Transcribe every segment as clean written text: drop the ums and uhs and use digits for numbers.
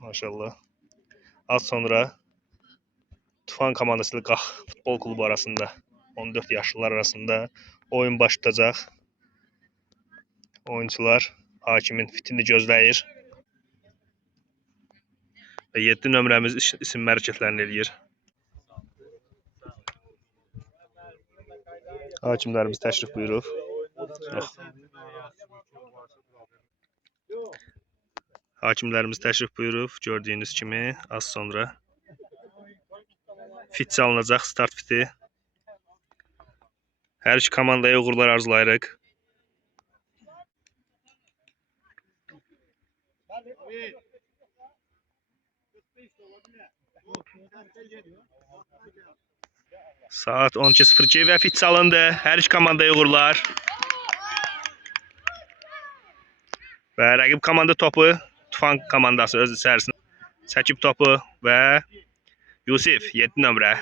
Maşallah. Az sonra Tufan komandası ile Qax futbol klubu arasında 14 yaşlılar arasında oyun başlayacaq. Oyuncular hakimin fitini gözləyir. Və 7 nömrəmiz isim hərəkətlərini eləyir. Hakimlərimiz təşrif buyurub. Hakimlərimiz təşrif buyurub. Gördüyünüz kimi az sonra fit çalınacaq, start fiti. Hər iki komandaya uğurlar arzulayırıq. Saat 12:02 və fit çalındı. Hər iki komandaya uğurlar. Və rəqib komanda topu Tufan komandası öz içərisində çəkib topu və Yusif 7 nömrə.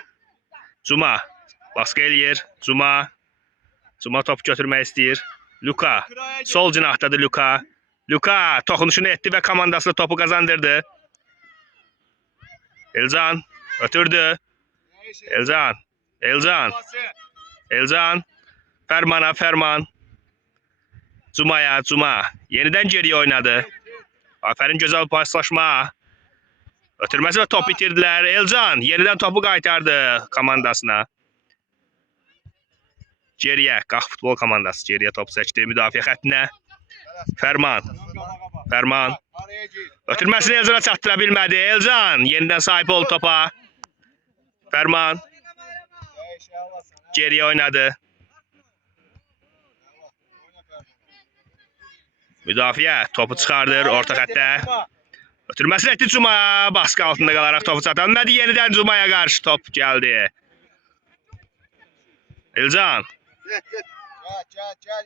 Cuma baskı eləyir. Cuma topu götürmək istəyir. Luka sol cinahdadır Luka. Luka toxunuşunu etdi və komandasına topu qazandırdı. Elcan ötürdü. Elcan. Ferman. Cuma. Yeniden geriye oynadı. Aferin gözəl paslaşma. Ötürməsi və top bitirdilər. Elcan yeniden topu qaytardı komandasına. Geriye Qax futbol komandası geriye top çəkdi müdafiə xəttinə. Ferman. Ötürməsini Elcan'a çatdıra bilmədi. Elcan yeniden sahip oldu topa. Ferman geriye oynadı. Müdafiə topu çıxardır orta xəttə. Ötürməsini etdi Cuma. Baskı altında qalaraq topu çata bilmədi. Yenidən Cuma'ya qarşı top gəldi. Elcan.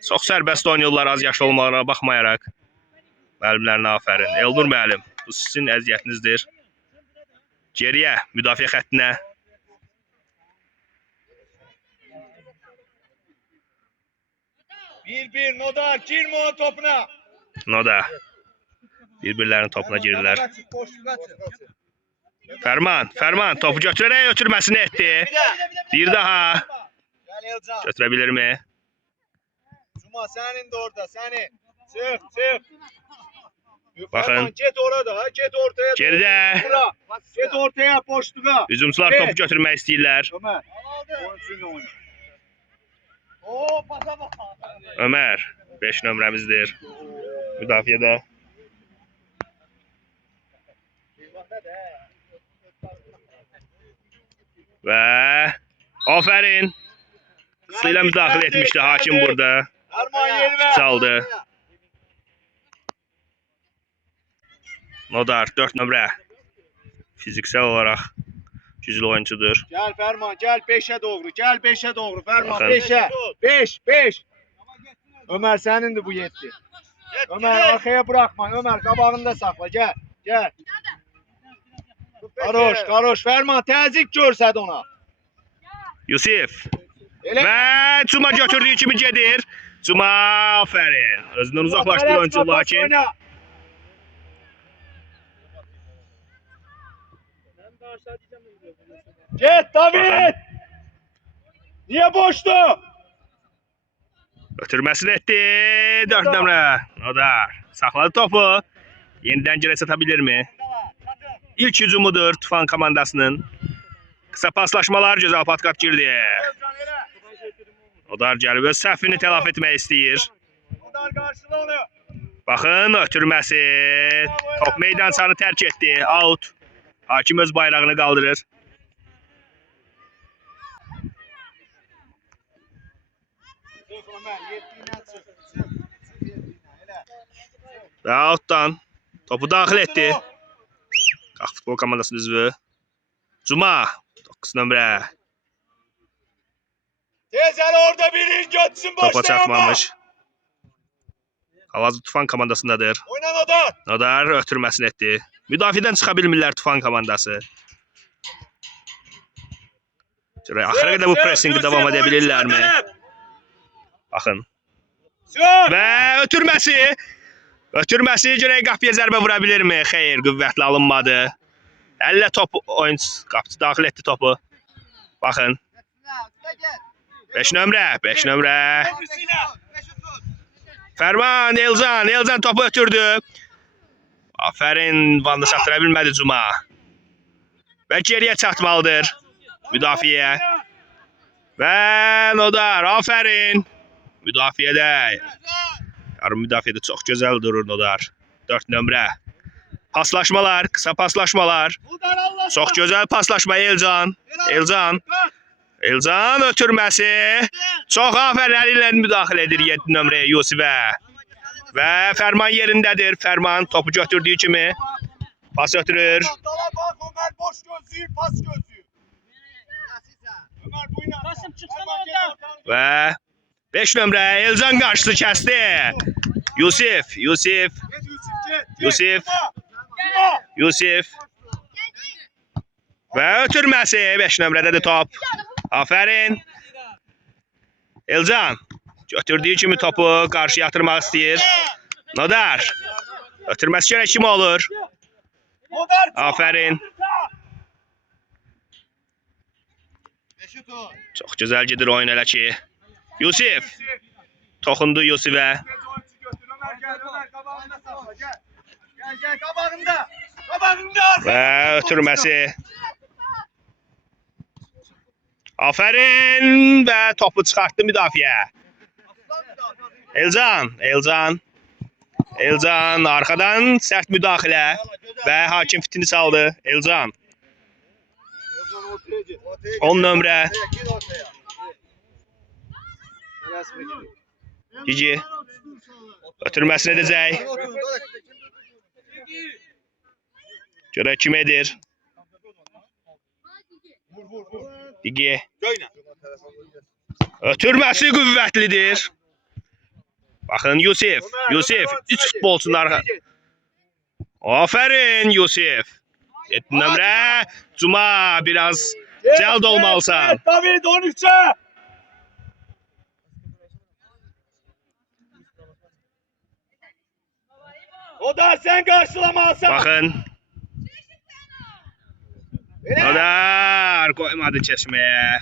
Çox sərbəst oynayırlar az yaşlı olmalarına baxmayaraq. Müəllimlərinə afərin. Elnur müəllim, bu sizin əziyyətinizdir. Geriyə müdafiə xəttinə. Bir Nodar girme o topuna. Noda. Bir-birlərinin topuna girirlər. Ferman topu götürərək ötürməsini etdi. Bir daha. Götürə bilirmi? Cuma senin de orada senin. Çık. Bakın. Ferman, get orada ha, get ortaya. Geridə. Get ortaya boşluğa. Hücumçular topu götürmək istəyirlər. Ömer. Oyunçuyla oyna. Pasa bak. Ömer 5 nömrəmizdir. Müdafiədə. Və aferin. Qısıyla müdaxilə etmişdi hakim burada. Çaldı. Nodar 4 nömrə. Fiziksel olarak güclü oyuncudur. Gel Ferman, gel 5'e doğru. Gel 5'e doğru Ferman. Bakın. 5'e. 5. Ömer senindir bu yetti. Ömer arkaya bırakma. Ömer kabağında sakla. Gel. Karoş Ferman təzik görsəd ona. Yusif. Elə Və Cuma götürdüyü kimi gedir. Cuma aferin. Özündən uzaqlaşdı oyuncu lakin. Get David. Niye boştu? Ötürməsini etdi. 4 nömrə. Nodar. Saxladı topu. Yenidən geri satabilirmi? İlk hücumudur Tufan komandasının. Kısa paslaşmalar gözəl patkat girdi. Nodar gəlib öz səhvini telafi etmək istəyir. Nodar qarşıla onu. Baxın ötürməsi. Top meydançanı tərk etdi. Out. Hakim öz bayrağını qaldırır. Və outdan topu daxil etdi. Qax futbol komandasının üzvü. Cuma 9 nömrə. Tezel orada birini götsün boşta Topa çatmamış. Hal-hazırda Tufan komandasındadır. Oyna Nodar. Nodar ötürməsini etdi. Müdafiədən çıxa bilmirlər Tufan komandası. Axıra qədər bu pressingi davam edə bilirlərmi? Baxın. Və ötürməsi. Ötürməsi görək qapıya zərbə vura bilirmi? Xeyr, qüvvətli alınmadı. Əllə top oyunçu qapıcı daxil etdi topu. Baxın. 5 nömrə, 5 nömrə. Fərman, Elcan topu ötürdü. Afərin, Vanda çatdıra bilmədi Cuma. Və geriyə çatmalıdır müdafiəyə. Və Nodar, afərin. Müdafiədə. Yarım müdafiədə çox gözəl durur Nodar. 4 nömrə. Paslaşmalar, kısa paslaşmalar. Çox gözəl paslaşma Elcan. Elcan ötürməsi. Çox afərin əli ilə müdaxilə edir 7 nömrəyə Yusifə. Və Fərman yerindədir. Fərman topu götürdüyü kimi pas ötürür. Ömer boş gözlüyü, pas gözlüyü. Ömer buyurun. Kasım çıksana oradan. Və 5 nömrə Elcan qarşısı kəsdi. Yusif. Və ötürməsi 5 nömrədədir top. Afərin. Elcan götürdüyü kimi topu qarşıya yatırmaq istəyir. Nodar. Ötürməsi görək kim olur? Afərin. Çox gözəl gedir oyun elə ki. Yusif. Toxundu Yusifə. Gel qabağında. Və ötürməsi. Afərin və topu çıxartdı müdafiə. Elcan arxadan sərt müdaxilə və hakim fitini saldı. Elcan. 10 nömrə. Gici. Ötürməsini edəcək. Görək kim edir. Digi. Ötürməsi qüvvətlidir. Baxın Yusif. 3 futbolçunun arxa. Afərin Yusif. 7 nömrə. Cuma biraz cəld olmalısan. David 13'e. O da sen karşılamalısın. Baxın. Nodar qoymadı keçməyə.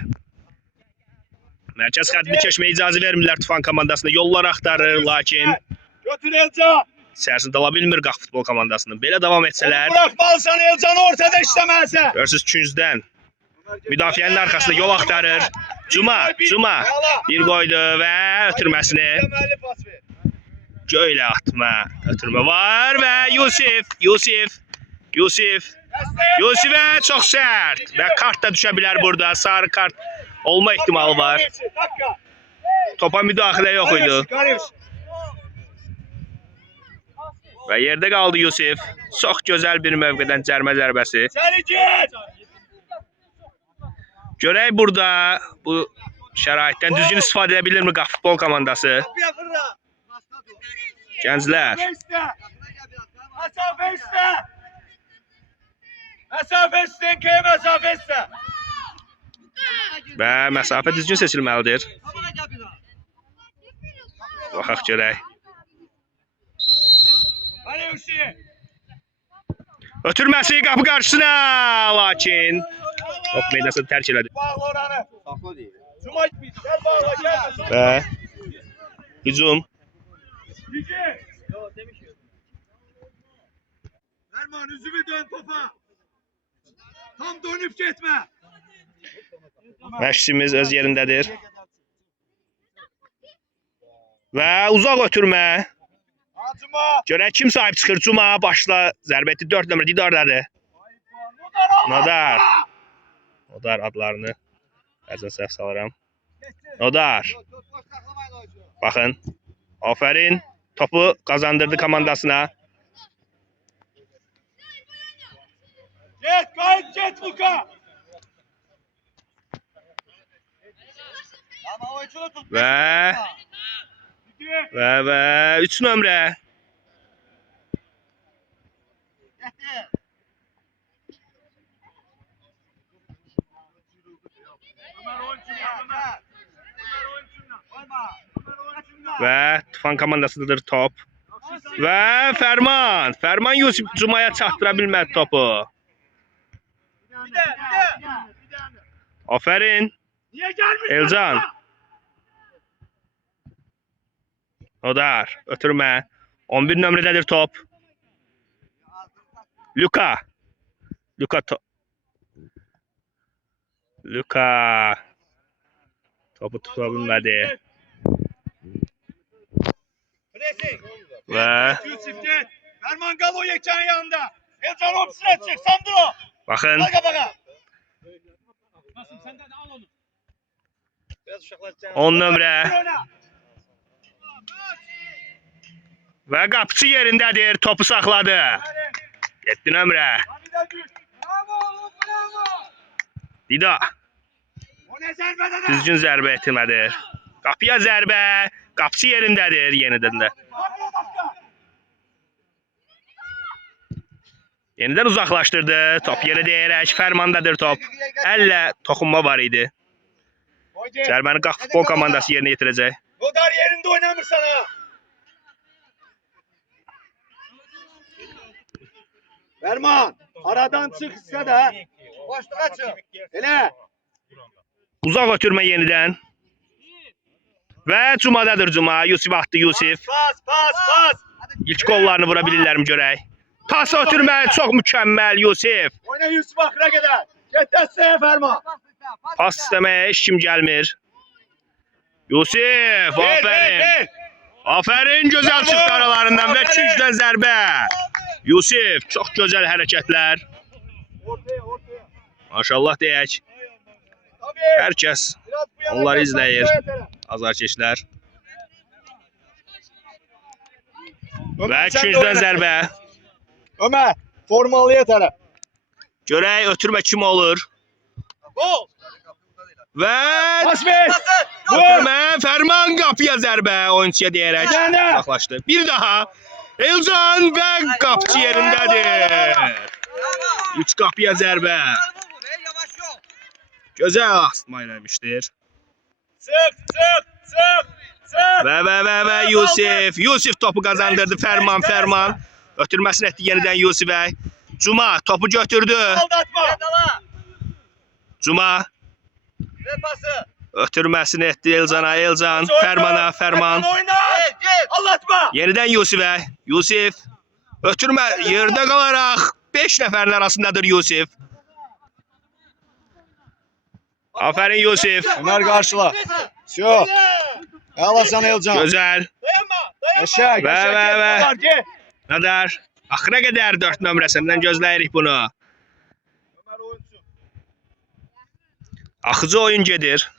Mərkəz xəttini keçməyə icazə vermirlər Tufan komandasına. Yollar axtarır, lakin Götür Elcan. içərisində ala bilmir Qax futbol komandasını. Belə davam etsələr, Bırakmalısan Elcan ortada işləməlisən. görürsüz küncdən müdafiənin arxasında yol axtarır. Cuma bir qoydu və ötürməsini göylə atma. Ötürmə var və Yusifə çox sərt və kart da düşə bilər burada. Sarı kart olma ihtimalı var. Topa müdaxilə yox idi. Və yerdə qaldı Yusif. Çox gözəl bir mövqedən cərmə zərbəsi. Görək burada bu şəraitdən düzgün istifadə edə bilirmi Qax futbol komandası? Gənclər. Və məsafə düzgün seçilməlidir. Baxaq görək. Ötürməsi qapı qarşısına, lakin top meydasını tərk elədi. Və hücum. Erman üzümü dön topa. Tam dönüp gitme. Məşqçimiz öz yerindədir. Və uzaq ötürmə. Görək kim sahib çıxır. Cuma başla zərbə etdi. 4 nömrə Didardadır. Nodar adlarını bəzən səhv salıram. Nodar. Baxın. Afərin. Topu qazandırdı komandasına. Get Luka. Və 3 nömrə. Və Tufan komandasındadır top. Və Fərman. Fərman Yusif Cumaya çatdıra bilmədi topu. Aferin. Niye gelmiş? Elcan. Nodar. Ötürmə. 11 nömrədədir top. Luka. Luka. Topu tuta bilmədi. Pressing. Və Yusuf'te. Ferman Galo Yekçen'in yanında. Elcan opsine çık. Sandro. baxın. Baka baka. 10 nömrə. Və qapıçı yerindədir. Topu saxladı. 7 nömrə. Dida. O ne zərbede de. Düzgün zərbə etmədir. Qapıya zərbə. Qapıçı yerindədir yenidən də. Yenidən uzaqlaşdırdı. Top yerə deyərək Fərmandadır top. Əllə toxunma var idi. Zərbəni Qax futbol komandası yerinə yetirəcək. Nodar yerinde oynamır sana. Ferman. Aradan çıksa da. Boşluğa çık. Hele. Uzaq ötürmə yenidən. Və Cumadadır Cuma. Yusif atdı Yusif. Pas. İlk qollarını vura bilirlərmi görək. Pas ötürmə çox mükəmməl Yusif. Oyna Yusuf Akra kadar. Getdəsə Ferman. Pas istəməyə heç kim gəlmir. Yusif, aferin. Aferin gözəl çıxdı aralarından və küncdən zərbə. Yusuf, çox gözəl hərəkətlər. Ortaya. Maşallah deyək. Tabii. Hər kəs Biraz bu yana onları gel, izləyir. buraya taraf. Azarkeşlər. Və Ömer, sen de küncdən oyna. zərbə. Ömer. Formalıya taraf. Görək ötürmə kim olur. Gol. Və Pas ver. Vur. ötürmə Fərman qapıya zərbə. Oyunçuya deyərək Yana. uzaqlaşdı. Bir daha. Elcan və qapıçı yerindədir. 3 qapıya zərbə. Gözəl asma eləmişdir. Sık. Və Yusif. Yusif topu qazandırdı. Fərman. Ötürməsini etdi yenidən Yusifə. Cuma topu götürdü. Aldatma. Cuma Ver pası. ötürməsini etdi Elcan'a. Elcan Fərman. Oyna. Aldatma. Yenidən Yusifə. Yusif ötürmə yerdə qalaraq 5 nəfərin arasındadır Yusif. Aferin Yusif. Ömer karşıla. Şu. Alasan Elcan. Gözəl. Eşek. Ve. Gel. Nadar. Axıra qədər 4 nömrəsindən gözləyirik bunu. Ömer oyuncu. Axıcı oyun gedir.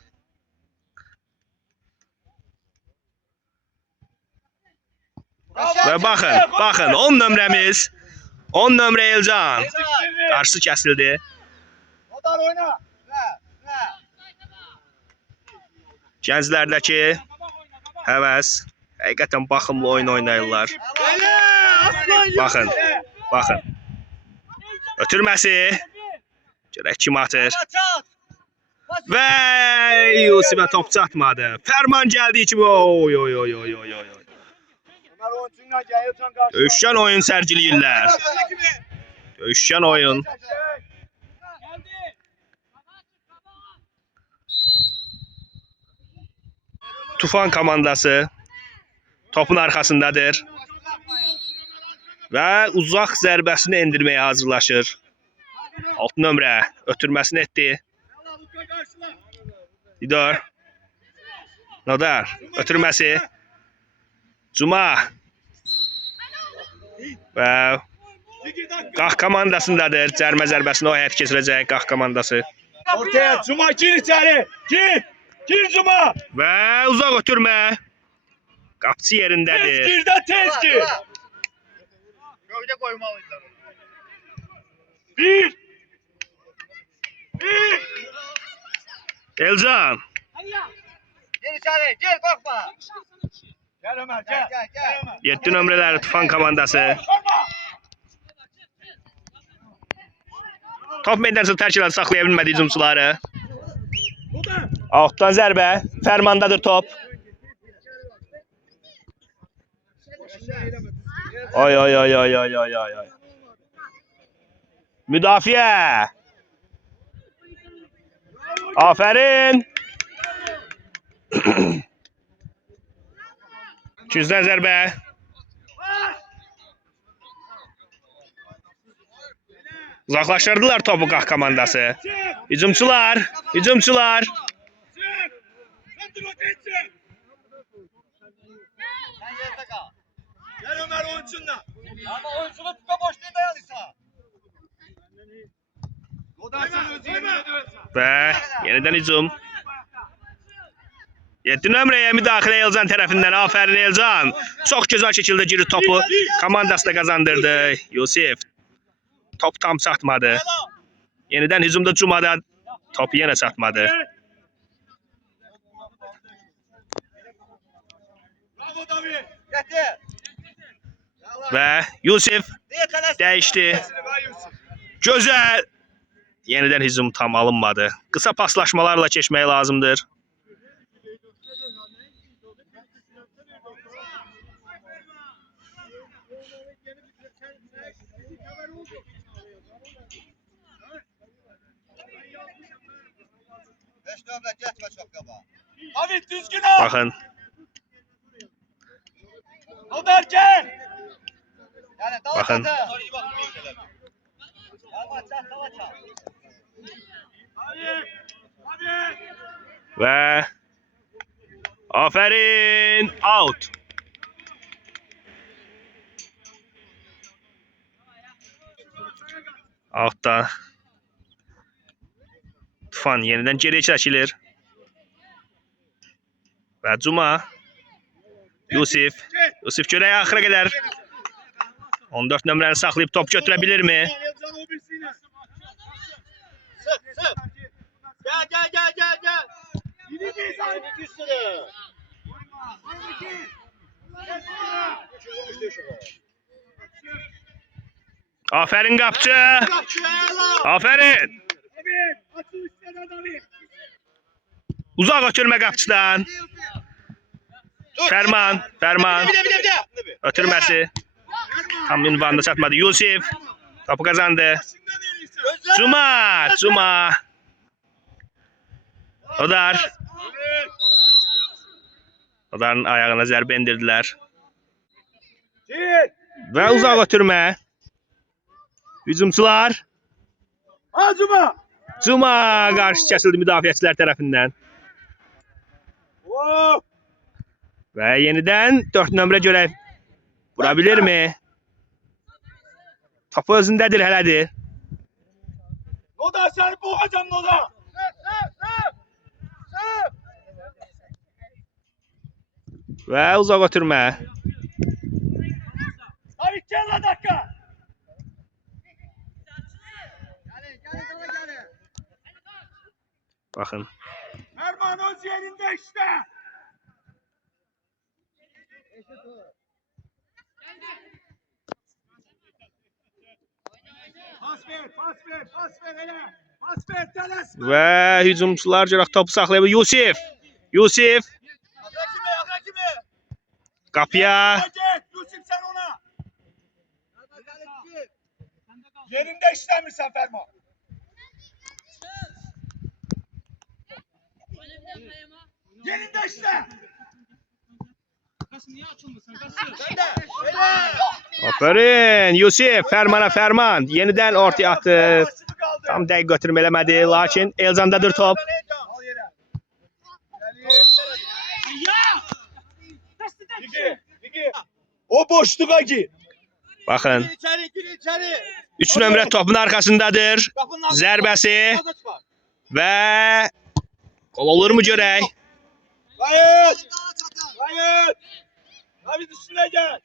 Və baxın 10 nömrəmiz. 10 nömrə Elcan. Qarşı kəsildi. Nodar oyna. Gənclərdəki həvəs. Həqiqətən baxımlı oyun oynayırlar. Baxın. Ötürməsi. Görək kim atır. Və Yusifə top çatmadı. Fərman gəldiyi kimi. Oy. Ömer oyuncuyla gel Elcan karşıla. Döyüşkən oyun sərgiləyirlər. Döyüşkən oyun. Tufan komandası topun arxasındadır. Və uzaq zərbəsini endirməyə hazırlaşır. 6 nömrə ötürməsini etdi. Didar. Nodar ötürməsi. Cuma. Və Qax komandasındadır. Cərmə zərbəsini o həyat keçirəcək Qax komandası. Ortaya Cuma gir içeri. Gir Cuma. Və uzaq ötürmə. Qapçı yerindədir. Tez gir. Gövde koymalıydılar. Bir. Elcan. Gel içeri, gel korkma. Gel Ömer gel. Gel. 7 nömrələri Tufan komandası. Top meydançasını tərk edən saxlaya bilmədi hücumçuları. Altdan zərbə. Fərmandadır top. Ay ay ay ay ay ay ay ay. Müdafiə. Aferin. İkinizdən zərbə. Uzaqlaşdırdılar topu Qax komandası. Hücumçular, hücumçular. Sen yerde kal. Gel Ömer oyuncunla. Ama oyuncunu tuta boş değil dayanırsa. O da sen özü yemin ediyorsun. Və yenidən hücum. 7 nömrəyə müdaxilə Elcan tərəfindən. Aferin Elcan. Çox gözəl şəkildə giri topu komandası da qazandırdı. Yusif. Top tam çatmadı. Yenidən hücumda Cuma'da top yenə çatmadı. Bravo David. Getir. Və Yusif Niye telaş? dəyişdi. Vay Yusuf. Gözəl. Yenidən hücum tam alınmadı. Qısa paslaşmalarla keçmək lazımdır. Beş nömrə getmə çok kaba. David düzgün ol. Baxın. Ömer gel. Yani dal Bakın. çatı. Yalma çat, dala çat. David. David. Və aferin out. Outda Tufan yenidən geriyə çəkilir. Və Cuma Yusif görək axıra qədər 14 nömrəni saxlayıb top götürə bilirmi? Elcan o birisiyle. Sık sık. Gel. Yedi değil sen. Üstüne. Aferin qapçı. Aferin. David. Açıl üstüne David. Uzaq ötürmə qapçıdan. Fərman. Bir de. Ötürməsi. Tam ünvanına çatmadı. Yusif topu kazandı. Başından erirsen. Cuma. Odar. Odarın ayağına zərbə endirdilər. Git. Və uzaq ötürmə. Hücumçular. Acıma. Cuma qarşı kəsildi müdafiəçilər tərəfindən. Oh. Və yenidən 4 nömrə görək. Vura bilirmi? Topu özündədir hələdir. Noda seni boğacağım Noda. Və uzaq ötürmə. David gel la dakika. Gelin. Baxın. Erman öz yerinde işte. Pas ver hele. Pas ver tələsmə. Və hücumçular görək topu saxlayıb. Yusif. Akra kimi. Qapıya. Gel Yusuf sen ona. Yerinde işlemirsen Ferman. Yerinde işte. Aferin. Yusif. Fərman. Yenidən ortaya atdı. Başını kaldır. Tam dəqiq götürmə eləmədi. Lakin Elcandadır top. Al yere. Digi. O boşluğa gir. Baxın. Gir içeri. 3 nömrə topun arxasındadır. Zərbəsi və gol olur mu görək? Hayır. David üstüne gel.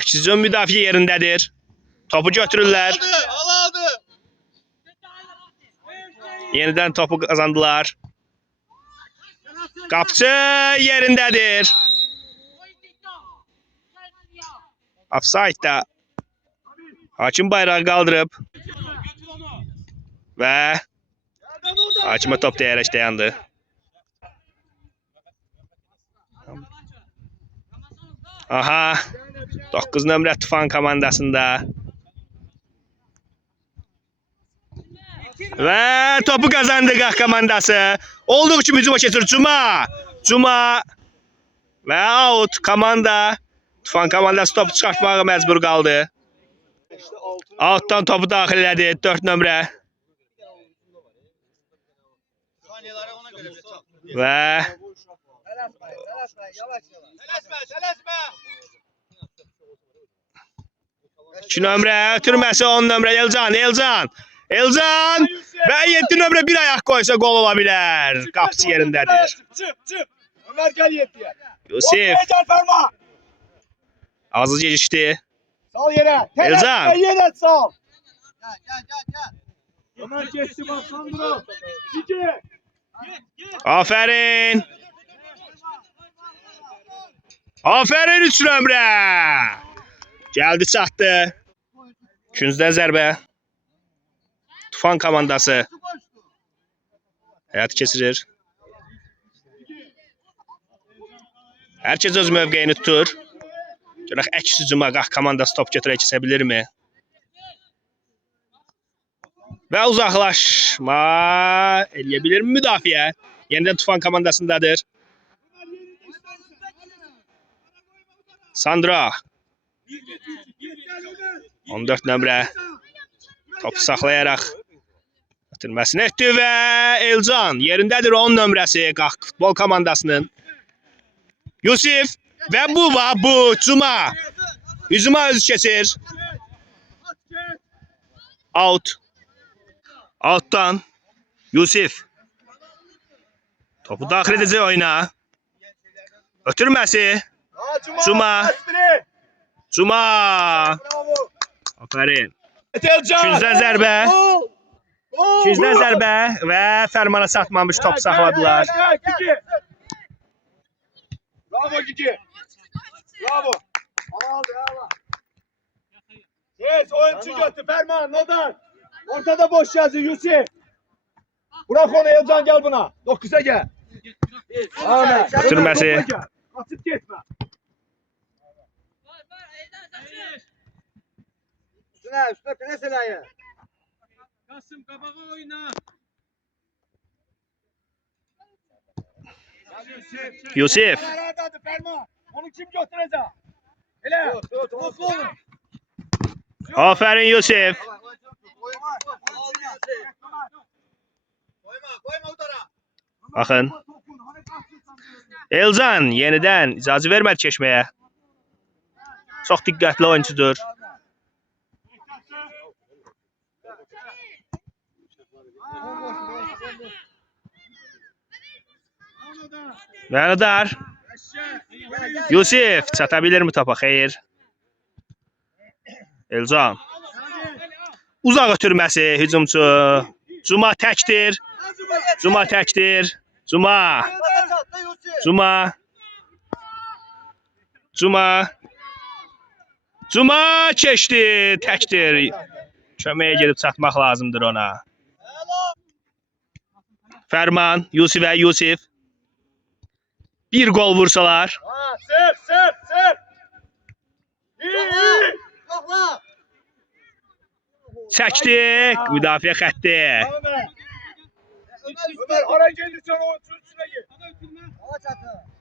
Əksizon müdafiə yerindədir. Topu götürürlər. Aldı. Yenidən topu qazandılar. Qapçı yerindədir. Offside-da. Hakim bayrağı qaldırıb və hakimə top deyərək dayandı. Aha. 9 nömrə Tufan komandasında. Və topu qazandı Qax komandası. Olduğu kimi hücuma keçir Cuma. Cuma və out komanda. Tufan komandası topu çıxartmağa məcbur qaldı. Outdan topu daxil elədi 4 nömrə. Saniyeleri ona göre. Və Tələsmə. 2 nömrə ötürməsi 10 nömrə Elcan. Və 7 nömrə bir ayaq qoysa gol ola bilər. Qapıcı yerindədir. Çık. Ömer gel 7'ye. Yusif Gel Ferman. azı gecikdi. Sal yere. Elcan. Yere sal. Gel. Ömer geçti bak Sandro. Cici. Aferin 3 nömrə. Gəldi çatdı. Küncdən zərbə. Tufan komandası həyat keçirir. Hər kəs öz mövqeyini tutur. Görək əks hücuma Qax komandası top götürə keçə bilirmi? Və uzaqlaşma eləyə bilirmi müdafiə? Yenidən Tufan komandasındadır. Sandro 14 nömrə topu saxlayaraq ötürməsini etdi və Elcan yerindədir 10 nömrəsi Qax futbol komandasının. Yusif və bu Cuma hücuma özü keçir. Outdan Yusif topu daxil edəcək oyuna. Ötürməsi Cuma. Aferin. Küncdən zərbə və Fərmana çatmamış top saxladılar. Bravo Cici. Bravo. Yes, oyuncu götü Ferman, Nodar. Ortada boş yazı Yusuf. Bırak onu Elcan gel buna. 9'a gel. Ahmet. Götürmesi. Kaçıp gitme. Üstüne Selay'ı. Kasım kapağı oyna. Yusif. Ferman. Onu kim götürecek? Hele. Toplu olun. Aferin Yusif. Koyma utara. Baxın. Elcan yenidən icazə vermədi keçməyə. Çox diqqətli oyuncudur. Nodar. Yusif çata bilirmi topa? Xeyr. Elcan. Uzaq ötürməsi hücumçu. Cuma təkdir. Cuma keçdi. Təkdir. Köməyə gedib çatmaq lazımdır ona. Fərman, Yusif. Bir gol vursalar. Sır. Çəkdik. Müdafiə xətti. Ömer oraya gelirsen oyuncunun üstüne gir.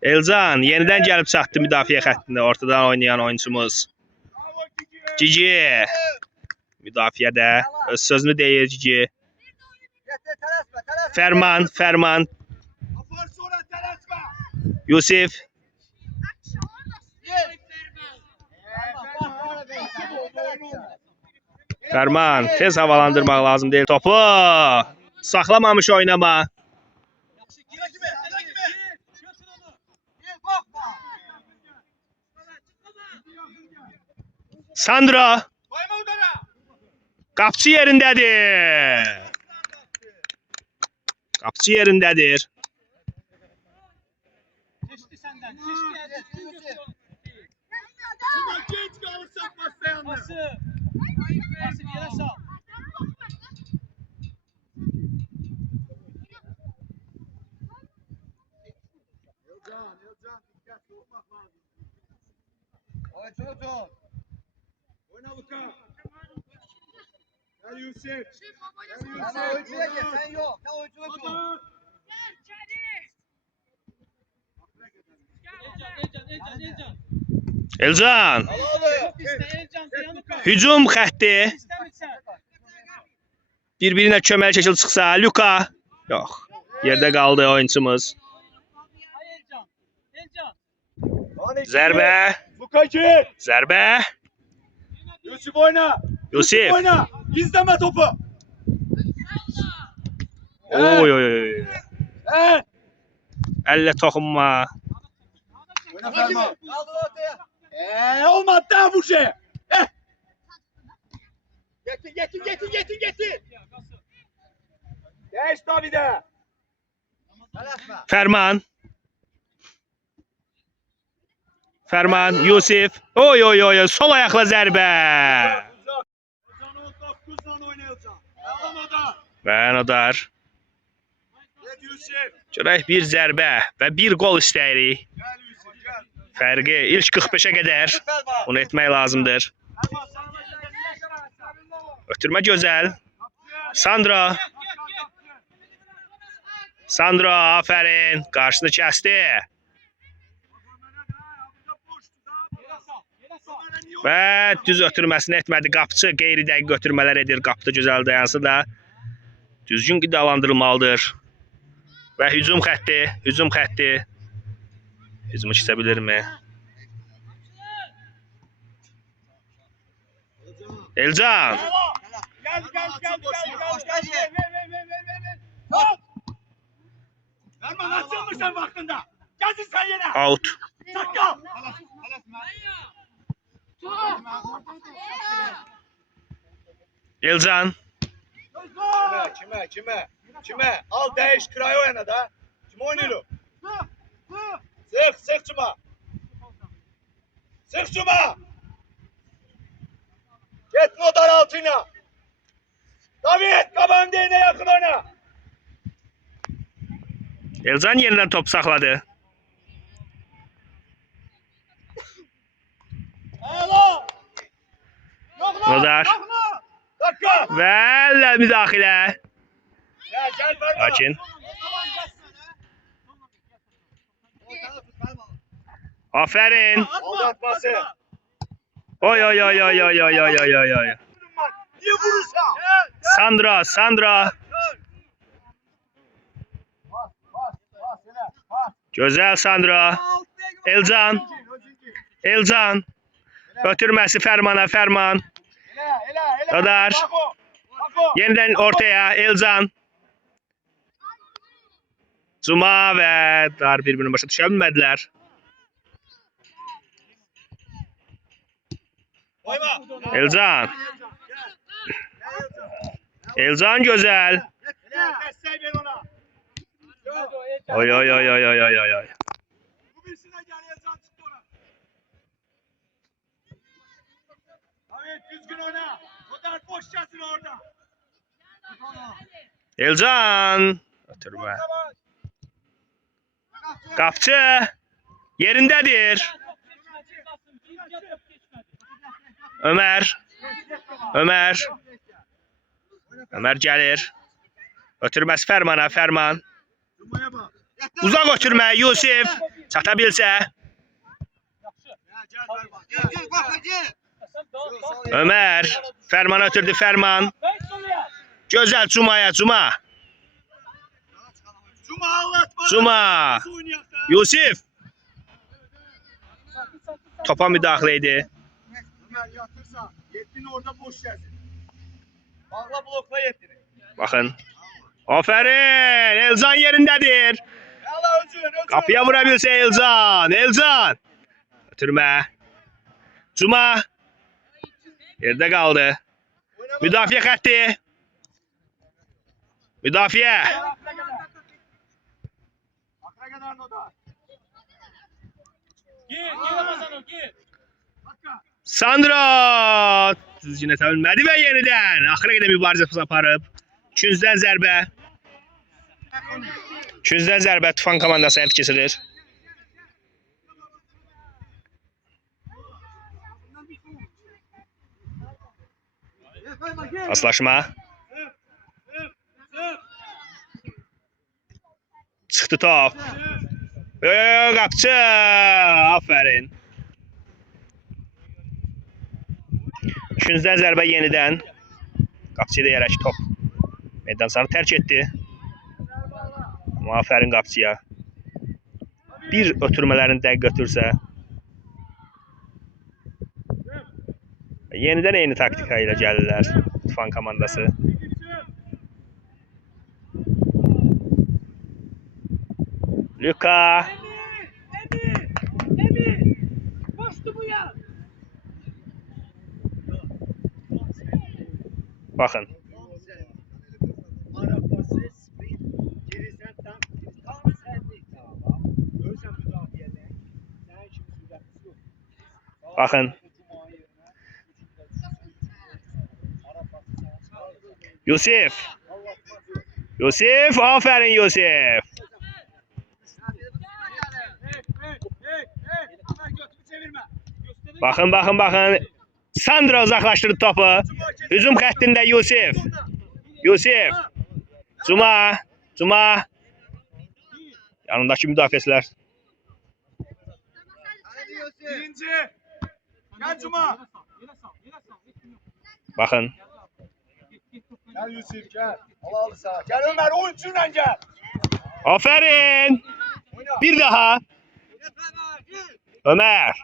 Elcan yenidən gəlib çatdı müdafiə xəttində. Ortadan oynayan oyuncumuz. Cici. Müdafiədə öz sözünü deyir Cici. Fərman. Yusif. Fərman tez havalandırmaq lazım deyil topu. Saxlamamış oynama. Sandro. Qapçı yerindədir. Geçti senden. Geç kalırsak masaya Pası yere sal. Elcan dikkatli olmak lazım. Gel Yusuf. Ama oyuncuya gel, sen yok. Sen oyunculuk yok. Nodar. Elcan. Elcan. Çok iste Elcan. Dayanıp kal. Hücum xətti. İstemişsen. Bir-birinə köməli şəkil çıxsa, Luka. Yox. Yerdə qaldı oyunçumuz. Ay Elcan. Elcan. Lan iki. Zərbə. Luka gir. Zərbə. Yusuf oyna. Yusuf. Oyna. İzleme topu. Oy oy oy. He. Əllə toxunma. Oyna Ferman. Kaldır ortaya. Olmadı da bu şey. Getir. Geç tabi de. Paylaşma. Fərman. Fərman, Yusuf. Oy oy oy, sol ayaqla zərbə. Ezan 19'dan oynayacağım. Ağlamadan. Və Nodar. Gel Yusuf. Görək bir zərbə və bir gol istəyirik. Gel Yusuf gel. Fərqi ilk 45-ə qədər Ferman. bunu etmək lazımdır. Ferman sana Ötürmə gözəl. Sandro. Sandro, afərin. Qarşını kəsdi. Yere sal. Yere sal. Və düz ötürməsini etmədi. Qapçı qeyri-dəqiq ötürmələr edir. Qapıda gözəl dayansı da düzgün qidalandırılmalıdır. Və hücum xətti. Hücumu keçə bilirmi? Elcan. Gel. Ver. Ferman açılmışsın vaktinde. Gelsin sen yine. Out. Sakal. Elcan. Kime? Al değiş kırayı oyna da. Kim oynuyor? Sık Cuma. Sık Cuma. Git Nodar altına. David kaban değine yakın oyna. Elcan yenidən top saxladı. Alo. Nodar. Dakika. Və əllə müdaxilə. Gel Ferman. Lakin afərin. Aldatması. Oy oy oy oy oy oy oy oy oy oy. Niye vurursa? Sandro. Gözəl Sandro. Elcan. Ötürməsi Fərman. Nodar. Yenidən ortaya Elcan. Cuma və Dar bir-birini başa düşə bilmədilər. Elcan. Elcan gözəl. Destek ver ona. Oy oy oy oy oy oy oy. Bu birisine gel Elcan çıktı ona. Evet düzgün oyna. Nodar boş gelsin orada. Elcan. Ötürmə. Qapçı yerindədir. Ömər gəlir. Ötürməsi Fərman. Cuma'ya bak. Uzaq ötürmə Yusuf. Çata bilsə. Gel Ferman. Gel, bak hacı. Ömər. Fərman ötürdü Fərman. Gözəl Cumaya. Cuma anlatma. Cuma. Nasıl oynayak da? Yusuf. Topa müdaxilə idi. Ömer yatırsa Yettin'i orada boş gelsin. Bağla blokla Yettin'i. Baxın. Afərin. Elcan yerindədir. Yala özün. Qapıya vura bilsə Elcan. Ötürmə. Cuma. Yerdə qaldı. Müdafiə xətti. Müdafiə. Akra kadar Nodar. Gir Ramazan o gir. Hakka. Sandro. Düzgün etə bilmədi və yenidən axıra qədər mübarizə aparıb. Üçüncüdən zərbə Tufan komandası həyata keçirir. Paslaşma. Çıxdı top. Qapçı. Aferin. İkinci zərbə yenidən. Qapçıya da yarış top. Meydan sarı tərk etdi. Amma aferin qapçıya. Bir ötürmələrini dəqiq götürsə. Yenidən eyni taktika ilə gəlirlər Tufan komandası. Luka. Emir. Boştu bu ya. Baxın. Baxın. Yusif. Yusif, aferin Yusif. Bakın, bakın, bakın. Sandra uzaklaştırdı topu. Hücum xəttində Yusif. Yusif. Cuma. Cuma. Yanındakı müdafiəçilər. Birinci. Gel Cuma. Bakın. Gel Yusuf gel. Al sağ. Gel Ömer oyuncuyla gel. Aferin. Bir daha. Ömer.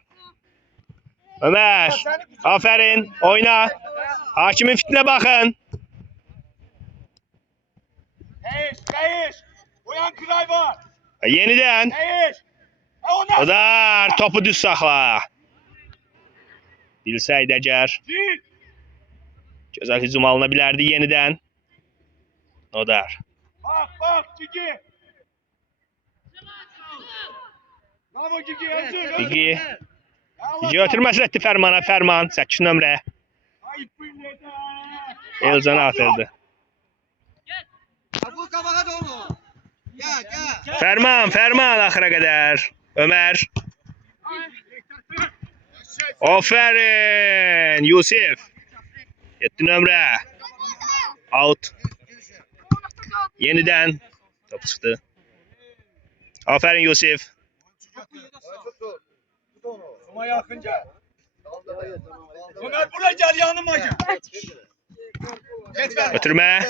Ömer. Aferin. Oyna. Hakimin fitne bakın. Değiş, değiş. Uyan Kıray var. Yeniden. Değiş. Ona. Odar. Topu düz saxla. Bilsəydi əgər. Git. Gözəl hücum alına bilərdi yenidən. Odar. Bak bak Gigi. Bravo Gigi. Özür. Gigi. Gigi ötürməsi etdi Fərmana. Fərman. 8 nömrə. Ayıp millete. Elcan atırdı. Bu kabağa doğru. Gel gel. Fərman. Fərman axıra qədər. Ömer. Aferin. Yusif. 7 nömrə. Out. Yeniden. Top çıxdı. Aferin Yusuf. Suma yakınca. Ömer buraya gel yanıma gel. Geç ver. Ötürmə.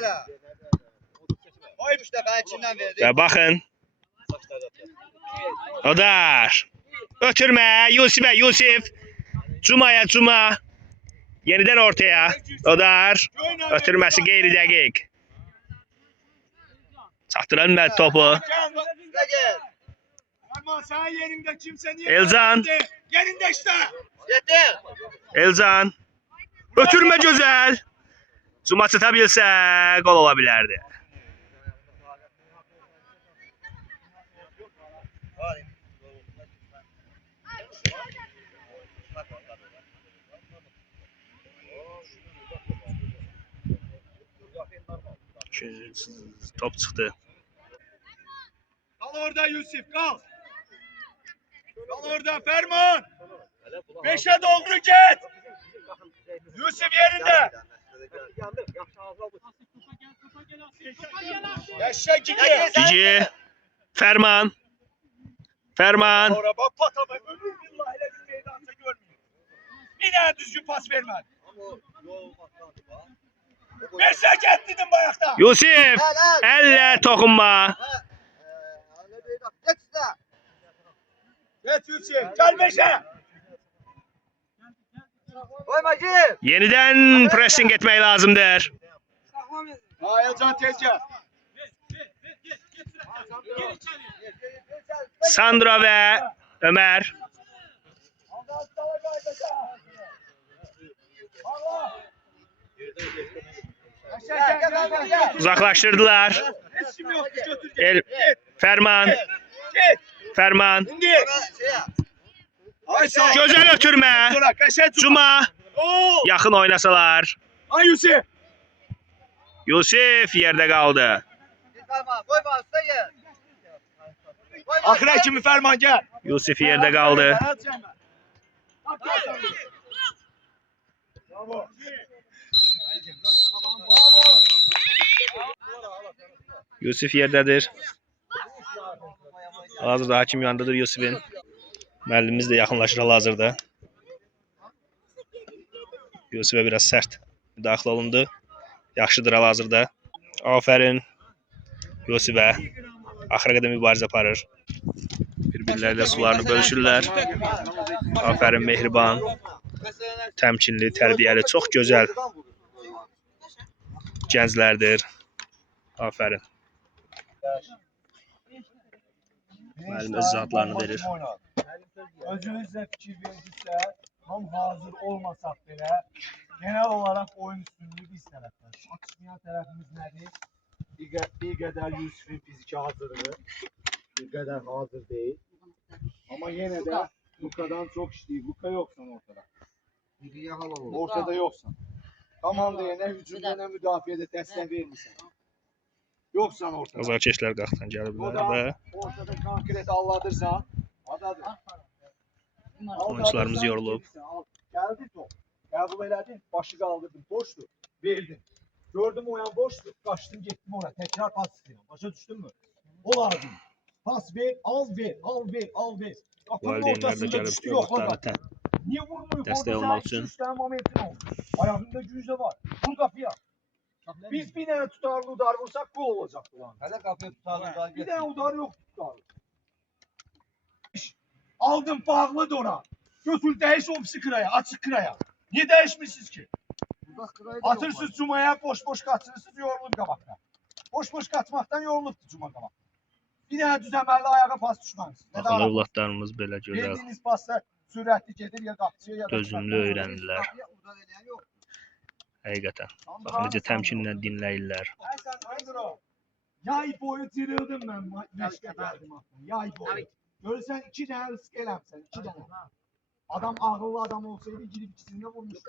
Ay 3 defa içinden verdi. Və baxın. Odar. Ötürmə. Yusif'e Yusif. Cuma'ya Cuma. Yeniden ortaya. Odar. Ötürməsi qeyri dəqiq. Çatdıran bilmədi topu. Gel. Erman sen yerinde kimse niye? Elcan. Yerinde işte. Yetti. Elcan. Ötürmə gözəl. Cuma çata bilsə gol ola bilərdi. Top çıxdı. Kal orada Yusuf kal. Kal orada Ferman. 5'e doldur git. Yusuf yerinde. Yaşa Gigi. Gigi. Fərman. Fərman. Sonra bak patama. Ömür billah hele bir meydansa görmüyor. Bir daha düzgün pas vermedi. Versek et dedim bayakta. Yusif. Elle toxunma. Geç de. Geç Yusuf. Gel 5'e. Koyma gir. Yeniden pressing etmək lazımdır. Ha Elcan tez gel. Sandra ve Ömer. Uzaklaştırdılar. Ferman. Ferman. Gözəl ötürmə. Cuma. Yaxın oynasalar. Ay Yusuf. Yusif yerdə qaldı. Koyma usta gel. Ahire kimi Ferman gel. Yusif yerdə qaldı. Bravo. Yusif yerdədir. Hazırda hakim yanındadır Yusif'in. Müəllimimiz də yaxınlaşır hal-hazırda. Yusif'ə biraz sərt müdaxilə olundu. Yaxşıdır hal-hazırda. Afərin Yusif'ə. Axıra qədər mübarizə aparır. Bir-birlərlə sularını bölüşürlər. Afərin mehriban, təmkinli, tərbiyəli, çox gözəl gənclərdir. Afərin. Müəllim öz zatlarını verir. Özünüzlə fikir verirsə, tam hazır olmasaq belə, genel olarak oyun üstünlüğü biz tərəfdən. Açmayan tərəfimiz nədir? Bir qədər Yusif'in fiziki hazırlığı, bir qədər hazır değil. Ama yine de Luka'dan çok işleyip, Luka yoksan ortada. Ortada yoksan. Komandaya ne hücumda ne müdafiədə dəstək vermirsən. Yoksan ortada. Azarkeşlər qalxdan gəliblər və Ortada konkret alladırsan, adadır. oyuncularımız yorulub. Geldi top. Qəbul elədin, başı qaldırdın, boşdur, verdin. Gördüm o yan boşdur, qaçdım getdim ona, tekrar pas istəyirəm. Başa düşdün mü? O lazım. Pas ver, al ver, al ver, al ver. Qapının Valideynlər də ortasında gəlib düşdü yoxladı. övladlarına Niye vurmuyor? dəstək Orada olmaq sen üçün. 2-3 tane momentin oldu. Ayağında güc de var. Vur kapıya. Biz bir tane tutarlı udar vursak gol olacaktı lan. Hadi kapıyı tutalım. Bir tane udar yok tutarlı. Aldım bağlı dona. Götür değiş ofisi kıraya, açık kıraya. Niye değişmişsiniz ki? Atırsız Cuma'ya boş boş kaçırırsınız yorulur kabakta. Boş boş kaçmaktan yorulur Cuma kabak. Bir tane düzenlerle ayağa pas düşmeniz. Baxın, övladlarımız belə gözəl, Verdiğiniz pasla süratli gelir ya kapçıya ya da... dözümlü öyrənirlər. Həqiqətən. Baxın, necə təmkinlə dinləyirlər. Yay boyu cırıldım ben. Meşke geldim aklım. Yay boyu. Görürsen 2 tane risk elemsen. 2 tane. Adam ağıllı adam olsaydı gidip ikisini vurmuş.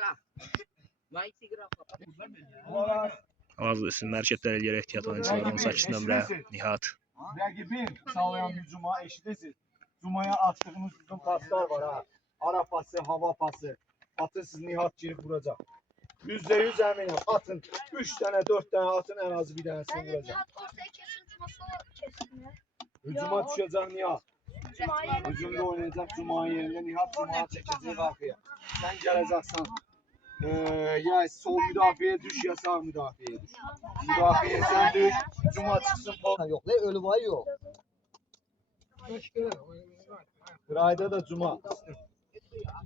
Hal-hazırda isim hərəkətlər eləyər ehtiyat oyuncuları 18 nömrə Nihat. Rəqibin sağlayan hücuma eşidəsiz. Cuma'ya attığınız uzun paslar var ha. Ara pası, hava pası. Atırsız Nihat girip vuracak. %100 eminim. Atın 3 tane 4 tane atın en az bir tanesini Bence vuracak. Nihat ortaya kesin Cuma'sı kesin ya. Hücuma düşecek Nihat. Cuma'ya Hücumda oynayacak Cuma'nın yerine Nihat Cuma'ya çekecek arkaya. Sen geleceksen ya sol müdafiye düş ya sağ müdafiye düş. Müdafiye sen düş. Cuma çıksın falan. Yok lan ölü var yok. Kırayda da Cuma.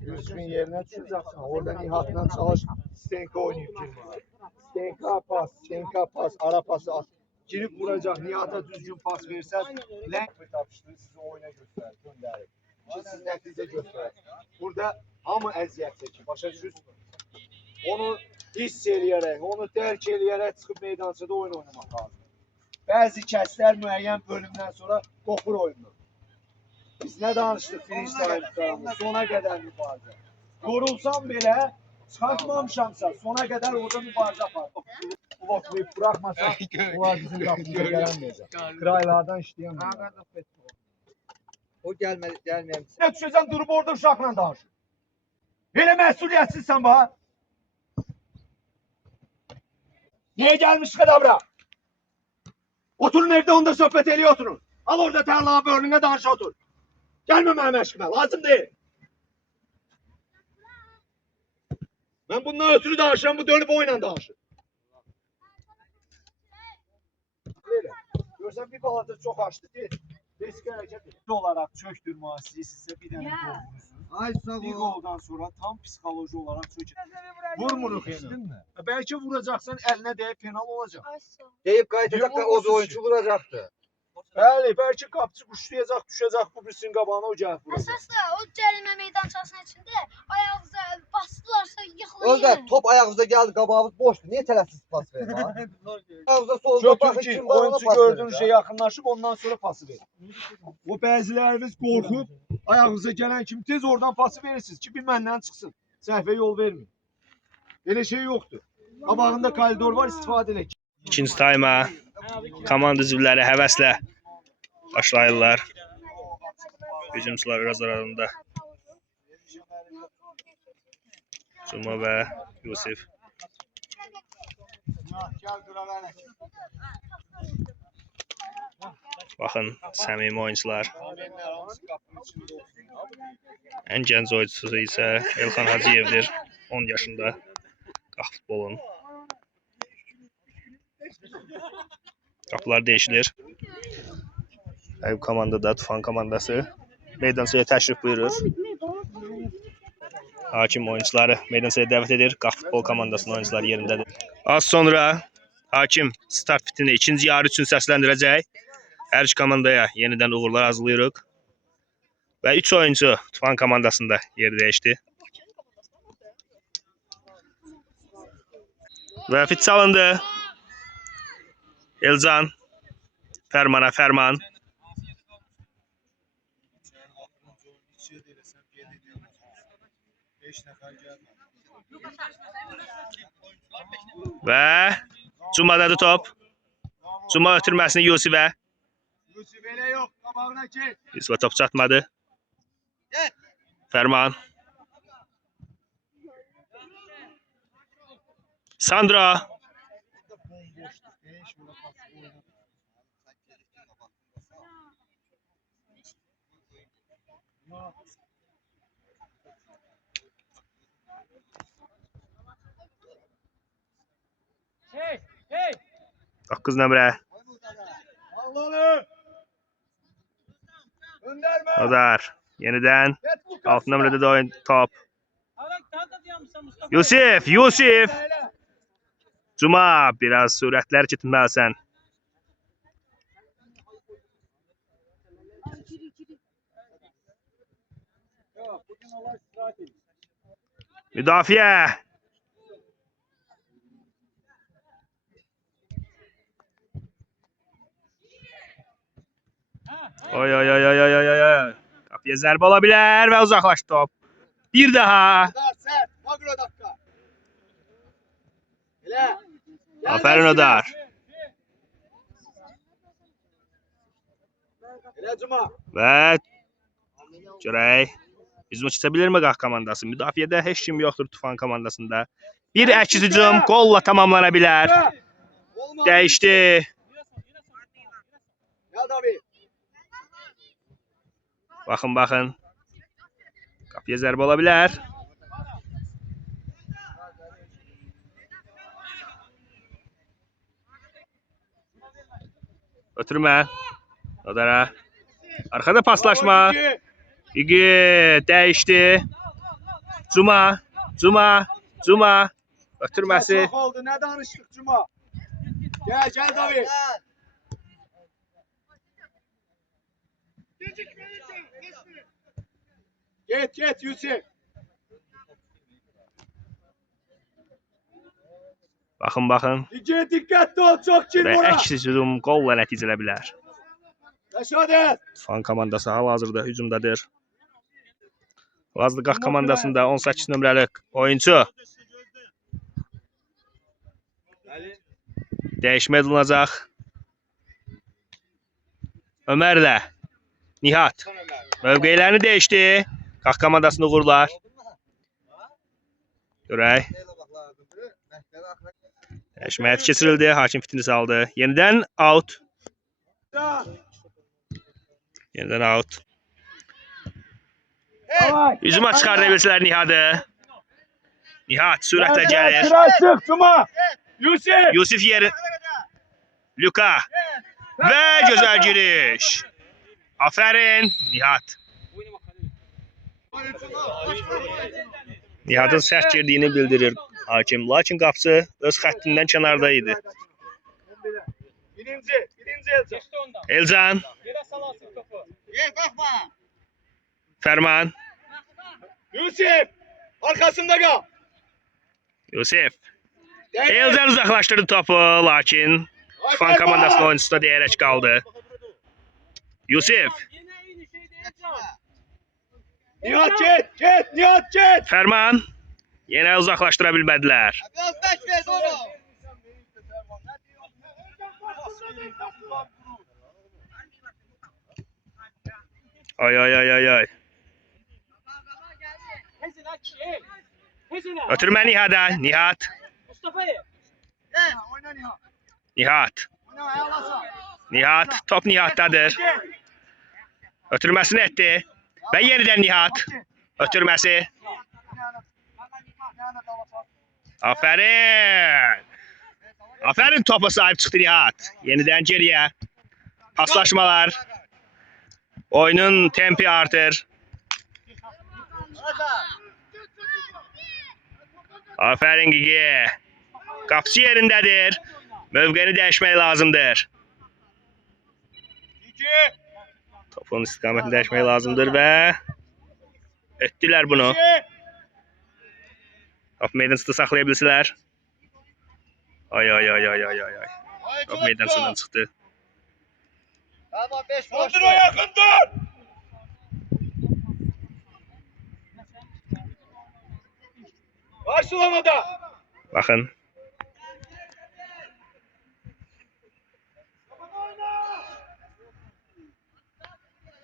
Yusuf'un yerine düşeceksin. Orada Nihat'la çalış. Stenka oynayıp girme. Stenka pas, ara pası at. Girip vuracak. Nihat'a düzgün pas versen lenk mi tapıştırır sizi oyuna gösterir, gönderir. Ki siz netice gösterir. Burada hamı əziyyət çəkir. Başa düşürsünüz. Onu hiss eləyərək, onu dərk eləyərək çıxıb meydançada oyun oynamaq lazım. Bəzi kəslər müəyyən bölümdən sonra qopur oyunu. Biz nə danışdıq finish time-da? Sona qədər mübarizə. Yorulsam belə, çıxartmamışamsa, sona qədər orada mübarizə apar. Bu vaxtlayıb bıraxmasan, onlar bizim qapımıza gəlməyəcək. Kraylardan işləyəməyəcək. O gelmeyen. Nə düşəcəm, durub orada uşaqla danışır. Belə məsuliyyətsizsən bax. Niye gelmiş kadabra? Oturun evde onda sohbet eliyor oturun. Al orada tarlaya bölümüne danış otur. Gelme benim eşkime lazım değil. Ben bundan ötürü danışıyorum bu dönüp oynan danışır. Böyle. Görsen bir balatır çok açtı değil. Risk hareket olarak çöktürmesi size bir tane gol vurursun. Ay sağ Bir ol. goldan sonra tam psikoloji olarak çökür. Vurmuruq yani. Belki vuracaksan eline değip penal olacak. Aysa. Deyip kayıtacak da o bir oyuncu vuracaktı. Bəli, belki qapçı quşlayacaq, düşəcək bu birisinin qabağına o gəlib vuracaq. Əsasda o cərimə meydançasının içində ayağınıza bastılarsa yıxılır. Özde top ayağımıza geldi kabağımız boştu. Niye telaffuz pas verin ha? Ayağımıza solda bakın Götür ki, kim var ona oyuncu pas gördüğün verin. şey yaxınlaşıb ondan sonra pası verir. O bəziləriniz qorxub, ayağınıza gələn kimi tez oradan pası verirsiniz ki, bir məndən çıxsın. Səhvə yol verməyin. Belə şey yoxdur. Qabağında koridor var, istifadə edək. İkinci tayma komanda üzvləri həvəslə başlayırlar. Hücumçular biraz arasında Cuma və Yusif. Gel buralara. Baxın, səmimi oyuncular. Amenler hamısı kapının içinde olsun. Ən gənc oyuncusu isə Elxan Hacıyevdir. 10 yaşında. Qaf futbolun. Qapılar dəyişilir. Ayıb komandada Tufan komandası meydansaya təşrif buyurur. Hakim oyuncuları meydansaya dəvət edir. Qaf futbol komandasının oyuncuları yerindədir. Az sonra hakim start fitini ikinci yarı üçün səsləndirəcək. Hər iki komandaya yenidən uğurlar arzulayırıq. Və 3 oyuncu Tufan komandasında yer dəyişdi. Və fit çalındı. Elcan Fərmana Fərman. Və Cuma'dadır top. Cuma ötürməsini Yusifə. Yusuf ele yok. Kabağına çek. Yusifə top çatmadı. Fərman. Sandra. Hey, hey. 9 nömrə. Allah'ım. Gönderme. Odar. Yenidən. 6 nömrədə də oyun top. Arak daha da diyormuşsun Mustafa. Yusif. Yusif. Cuma. Biraz sürətlər gitməlisən. Müdafiə. Oy oy oy oy oy oy oy. Qapıya zərbə ola bilər və uzaqlaşdı top. Bir daha. Sert. Bak bir dakika. Hele. Aferin Odar. Hele Cuma. Və görək. Hücuma keçə bilirmi Qaf komandası? Müdafiədə heç kim yoxdur Tufan komandasında. Bir əks hücum qolla tamamlana bilər. Olmaz. Dəyişdi. Gel David. Baxın, baxın. Qapıya zərbə ola bilər. Ötürmə. Odara. Arkada paslaşma. İgi dəyişdi. Cuma. Cuma. Cuma. Ötürməsi. Çok oldu. Ne danıştık Cuma? Gel gel David. Git Yusuf. Baxın, baxın. İkiye dikkatli ol. Çok kim Və bura. əks hücum qolla nəticələnə bilər. Yaşad et. Tufan komandası hal-hazırda hücumdadır. Lazlı Qaf komandasında 18 nömrəli oyuncu. Dəyişmə ediləcək. Ömərlə Nihat mövqeylərini dəyişdi. Qaf komandasını uğurlar. Görək. Dəyişməyə keçirildi. Hakim fitini saldı. Yenidən out. Yenidən out. Hücuma çıxardı bilsələr Nihadı. Nihat sürətlə gəlir. Sıra çık Cuma. Yusuf. Yusif yeri. Luka. Və gözəl giriş. Aferin Nihat. Nihatın sərt girdiyini bildirir hakim. Lakin qapısı öz xəttindən kənarda idi. Birinci Elcan. Geçti ondan. Elcan. Yere salasın topu. Fərman. Yusuf. Arkasında kal. Yusif. Gel. Elcan uzaqlaşdırdı topu. Lakin Tufan komandasının oyuncusu da deyərək qaldı. Yusuf. Yine aynı şey diyeceğim. Nihat git. Nihat git. Fərman. Yenə uzaqlaşdıra bilmədilər. Biraz bekle onu. Ay ay ay ay ay. Hezin aç. Hey. Hezin aç. Ötürmə Nihat'a. Nihat. Mustafa'yı. Oyna Nihat. Nihat. Oyna ayağlasın. Nihat. Top Nihat'tadır. Ötürməsini etdi. Və yenidən Nihat. Ötürməsi. Aferin. Aferin, topa sahip çıktı Nihat. Yeniden geriye. Paslaşmalar. Oyunun tempi artır. Aferin Gigi. Kapısı yerindedir. Mövqeni değişmək lazımdır. Topun istikamətini değişmək lazımdır və etdilər bunu. Top meydancıda saxlaya bilsələr. Ay ay ay ay ay ay ay. Top meydancıdan çıxdı. Tamam 5 boş. Kaldır o yakındır. Karşılamada. Baxın.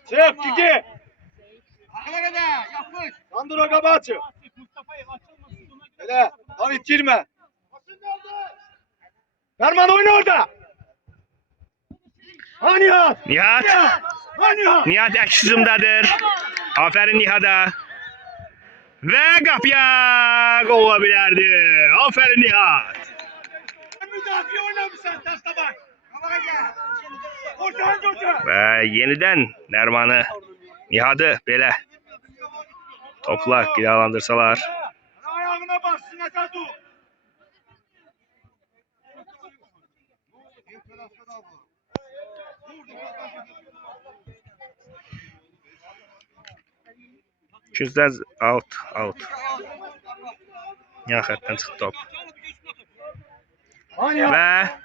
Çık Gigi. Akıla gene yapmış. Kandır o kabı açı. Mustafa'yı açılmasın. Ona göre Hele Hamit girme. Ferman oyna orada. Ha Nihat. Nihat. Ha Nihat. Nihat əks hücumdadır. Aferin Nihat'a. Və qapıya qol ola bilərdi. Aferin Nihat. Müdafiə oynamışsan taşla bak. Kabağa gel. Ortadan götür. Və yenidən Nərmanı, Nihat'ı belə topla qidalandırsalar. Ayağına bas, sinəsə dur. İkinciden out. Yan xəttdən çıxdı top. Ha Nihat. Və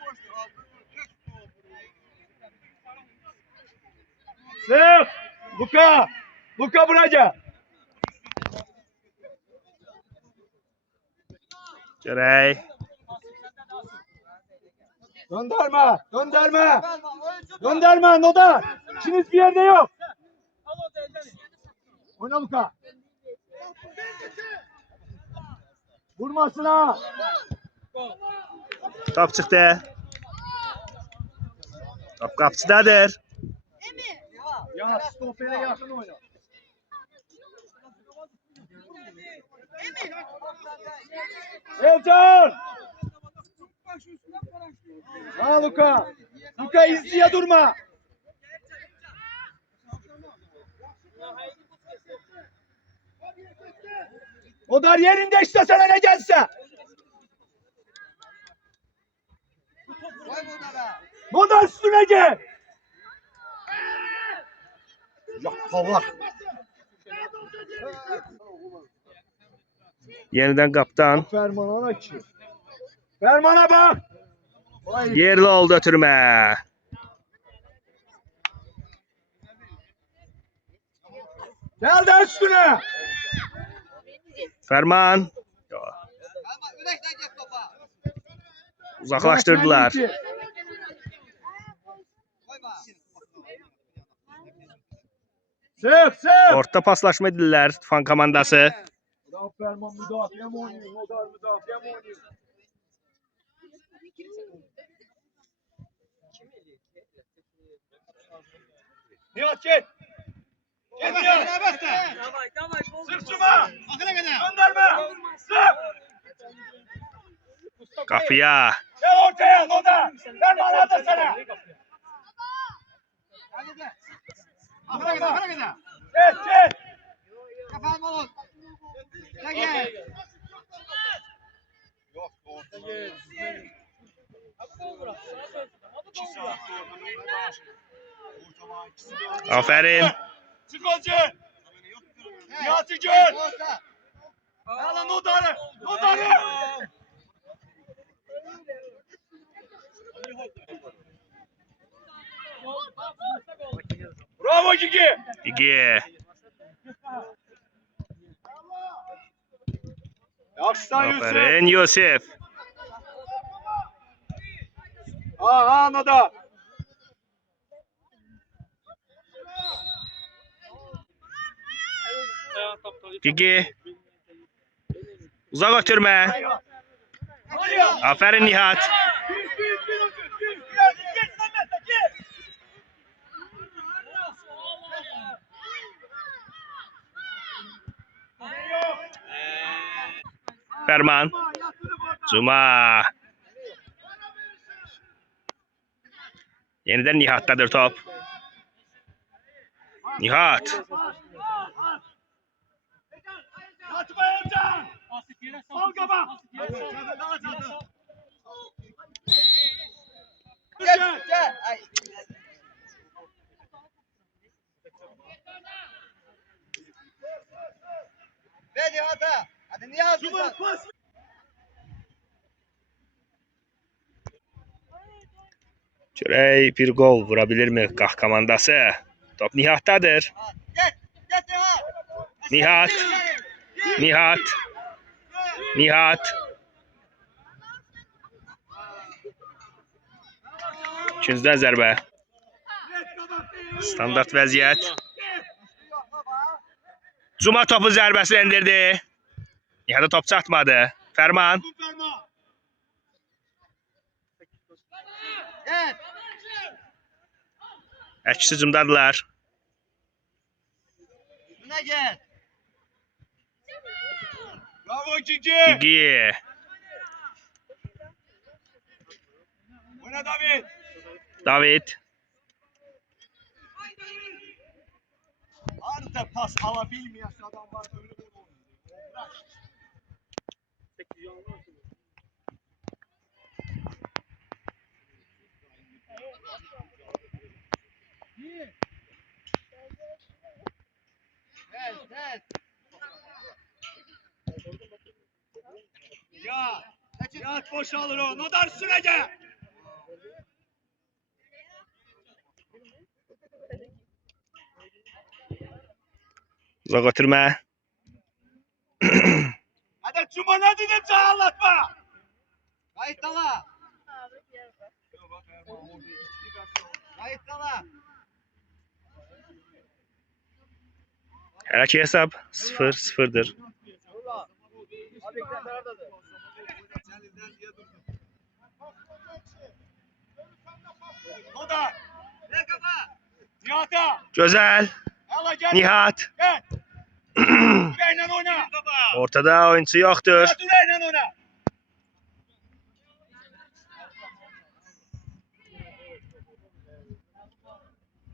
Sık. Luka. Luka buraya gel. görək. Gönderme. Gönderme. Gönderme Nodar. İkiniz bir yerde yok. al o da elden. Oyna Luka. Vurmasın ha. Top çıxdı. Top qapıcıdadır. Ya stopere yakın oyna. Elcan. Ha Luka. Luka izliye durma. O dar yerinde işte sana ne gelse. O da üstüne gel. Ya Allah. Yenidən qaptan. Ferman'a ki. Ferman'a bak. Vay. Yerli oldu ötürmə. Gel de üstüne. Fərman. Ürəkdən get topa. Uzaqlaşdırdılar. Koyma. Sık sık. Orta paslaşma edirlər Tufan komandası. Bravo Ferman müdafiye mi oynuyor? Nodar müdafiye mi oynuyor? Nihat gel. Gel Nihat. Davay davay. Sırtçıma. Akıla gene. Gönderme. Sık. Qapıya. Gel ortaya Nodar. Ferman hadi sana. Hadi de. Akıla gene. Akıla gene. Gel gel. Kafam olun. Gel gel. Aferin. Çık Olcay. Nihat'ı gör. Orta. Al Nodar'ı. Nodar'ı. Bravo Gigi. Gigi. Yaxşısan Yusuf. Aferin Yusuf. Ha Nodar. Gigi. Uzaq ötürmə. Aferin Nihat. Ferman. Cuma. Yeniden Nihat'tadır top. Nihat. Gel, gel. Ay. Ver Nihat'a. Hadi Nihat. Görək bir gol vurabilir mi Qax komandası? Top Nihat'tadır. Gel, gel Nihat. Nihat. Nihat. Nihat. İkincidən zərbə. Standart vəziyyət. Cuma topu zərbəsini endirdi. Nihat'a top çatmadı. Ferman. Gel. Əks hücumdadılar. Buna gel. Bravo ikinci. Gigi. Oyna David. David. Harita pas alabilmeyen adam var. Öyle bir oyun. Gel, gel. Ya. Nihat boşalır o. Nodar sürece. Uzaq ötürmə. Hadi Cuma ne dedim sana anlatma. Kayıt dala. Kayıt dala. Hələ ki hesab 0-0'dır. Abi ekran taraftadır. Nodar. Ver kafa. Nihat'a. Gözəl. Hala gel. Nihat. Gel. Üreyle oyna. Ortada oyuncu yoxdur. Nihat üreyle oyna.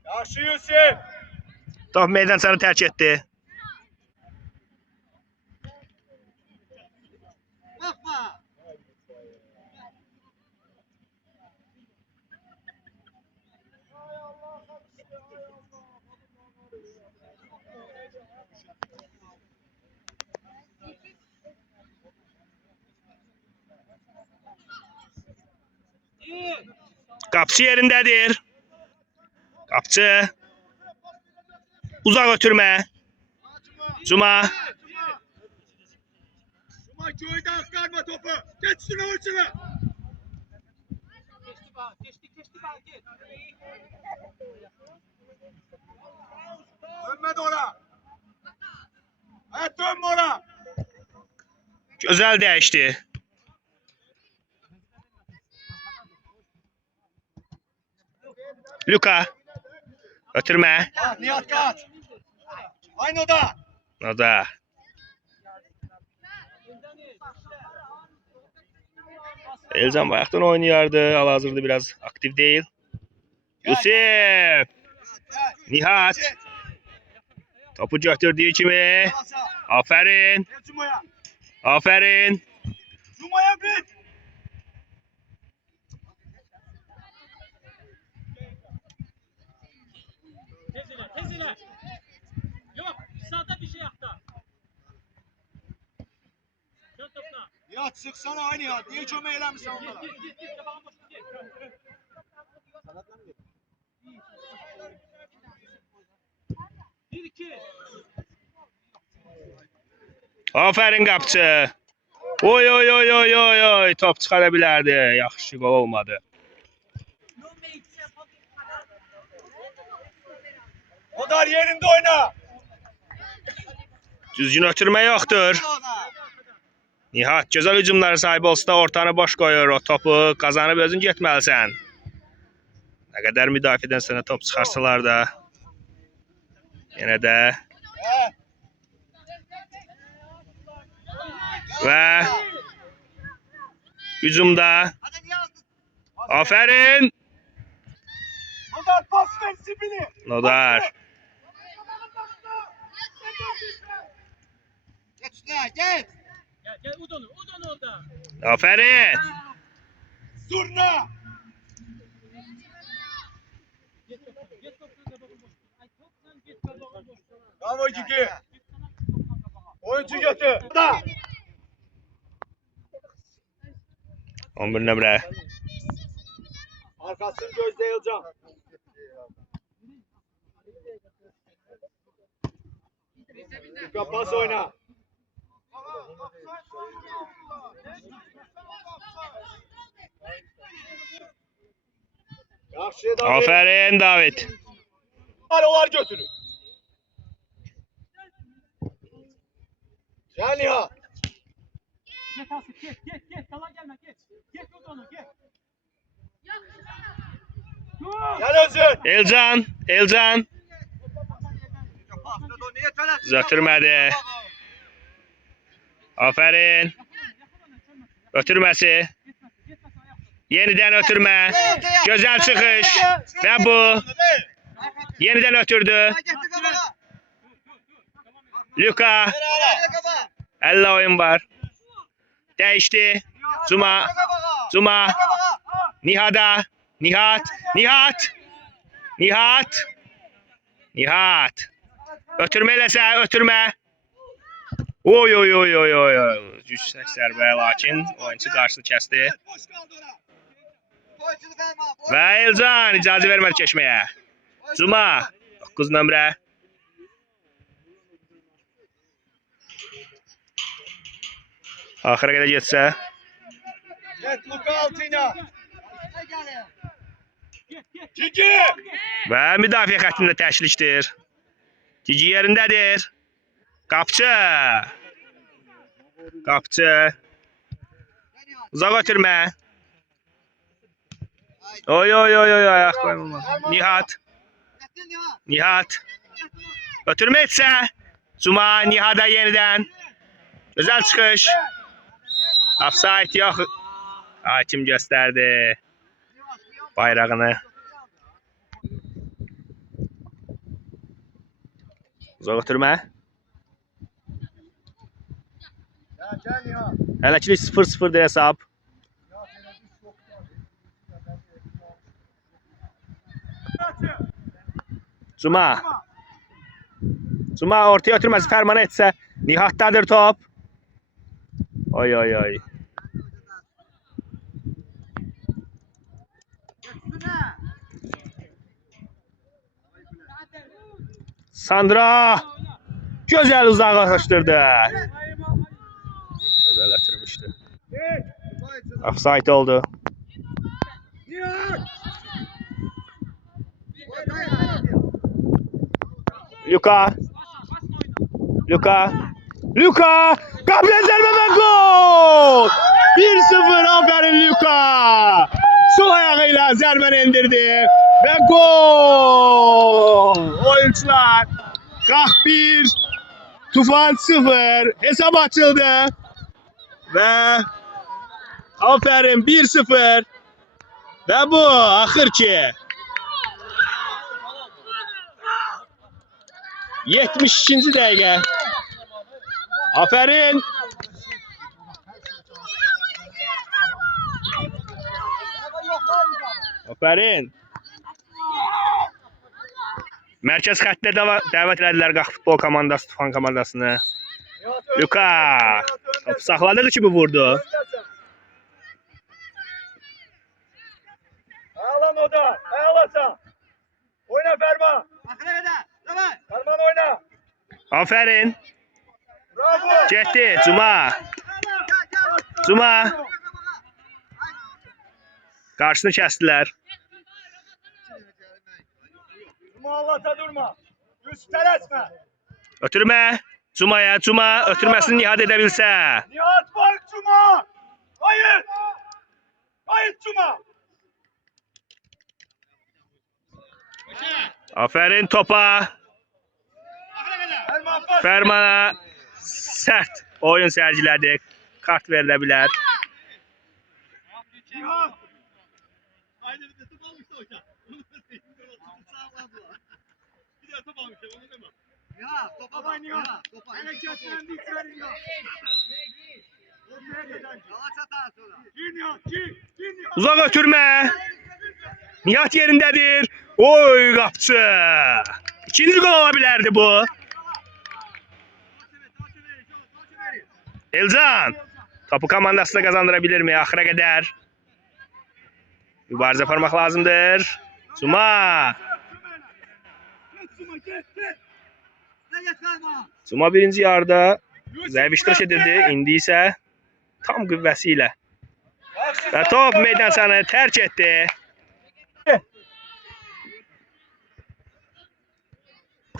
Yaxşı Yusuf. Top meydançanı tərk etdi. Bakma. Qapçı yerindədir. Qapçı. Uzaq ötürmə. Cuma. Cuma köyde aktarma topu. Geç üstüne uçunu. Geçti bak gel. Dönmedi ora. Evet dönme ora. Gözəl dəyişdi. Luka. Ötürmə. Ah, Nihat kaç. Aynı oda. O da. Elcan bayaqdan oynayardı. Hal-hazırda biraz aktif değil. Yusuf. Gel. Nihat. Topu götürdüğü kimi. Aferin. Gel Cuma'ya. Aferin. Cuma'ya bir. Tezile. Yok sağda bir şey yaptı. Dön topla. Nihat sıksana aynı ya. Niye çöme eğlenmişsin onlara? Git tabağın boşuna git. Bir iki. Aferin qapçı. Oy oy oy oy oy oy. Top çıxara bilərdi. Yaxşı gol olmadı. Nodar yerinde oyna. Düzgün ötürmə yoxdur. Nihat gözəl hücumlara sahib olsa da ortanı boş qoyur. O topu kazanıb özün getməlisən. Nə qədər müdafiədən sənə top çıxarsalar da yenə də Ve hücumda. Aferin. Nodar pas ver Sibili. Nodar. Geç üstüne geç. Gel Udon'u orada. Aferin. Zurna. Git toptan da bakın boş. Ay toptan git da bakın boş. Bravo Ciki. Oyuncu götü. Da. 11 nömrə. Arkasını gözleyeceğim. Luka pas oyna. Yaxşı da. Aferin David. Olar götürür. Gel ya. Git Asif git. Dalan gelme git. Git Udon'u git. Gel Özün. Elcan. Ötürmədi. Aferin. Ötürməsi. Yeniden ötürmə. Gözəl çıxış. Və bu. Yeniden ötürdü. Luka. 50 oyun var. Değişti. Zuma. Nihat'a. Nihat. Ötürmə eləsə, ötürmə. Oy. Güc səslərbə, lakin oyuncu qarşısını kəsdi. Və Elcan icazə vermədi keçməyə. Zuma 9 nömrə. Axıra qədər getsə. Get Luka altına. Ciki. Və müdafiə xəttində təşlikdir. Cici yerindədir. Qapçı. Uzaq ötürmə. Oy, ayaq qoymama. Nihat. Ötürmə etsə. Zuma Nihat'a yenidən. Gözəl çıxış. Offside yox. Hakim göstərdi bayrağını. Uzaq ötürmə. Gel ya. Hələkilik 0-0 hesab. Zuma ortaya ötürməsi fərman etsə. Nihat'dadır top. Oy. Sandra. Gözəl uzaqlaşdırdı. Gözəl ötürmüşdü. Offside oldu. Luka. Gabriel zərbə və gol! 1-0 aferin Luka. Sol ayağıyla zərbəni endirdi və gol! Oyuncular 41, Tufan 0 hesap açıldı və aferin 1-0 və bu axır ki 72-ci dəqiqə. Aferin. Mərkəz xəttinə dəvət elədilər Qax futbol komandası, Tufan komandasını. Luka. Topu saxladı ki bu vurdu. Ayağla Nodar. Ayağla. Oyna Ferman. Ferman oyna. Aferin. Bravo. Getdi Cuma. Qarşısını kəsdilər. Cuma Allah'ta durma. Üstel etme. Ötürmə. Cuma ötürməsini Nihat edə bilsə. Nihat var Cuma. Hayır. Cuma. Aferin topa. Ferman pas. Fermana sərt oyun sərgilədi kart verilə bilər. Ya, topa bak ya. Topa. Hareketlendi içeri ya. Yola çatar sonra. Dünya. Uzaq ötürmə. Nihat yerindədir. Oy qapçı. İkinci gol ola bilərdi bu. Elcan. Topu komandasına kazandıra bilirmi axıra qədər? Mübarizə aparmaq lazımdır. Cuma. Cuma birinci yarıda zəif iştirak edirdi. İndi isə tam qüvvəsi ilə. Və top meydançanı tərk etdi.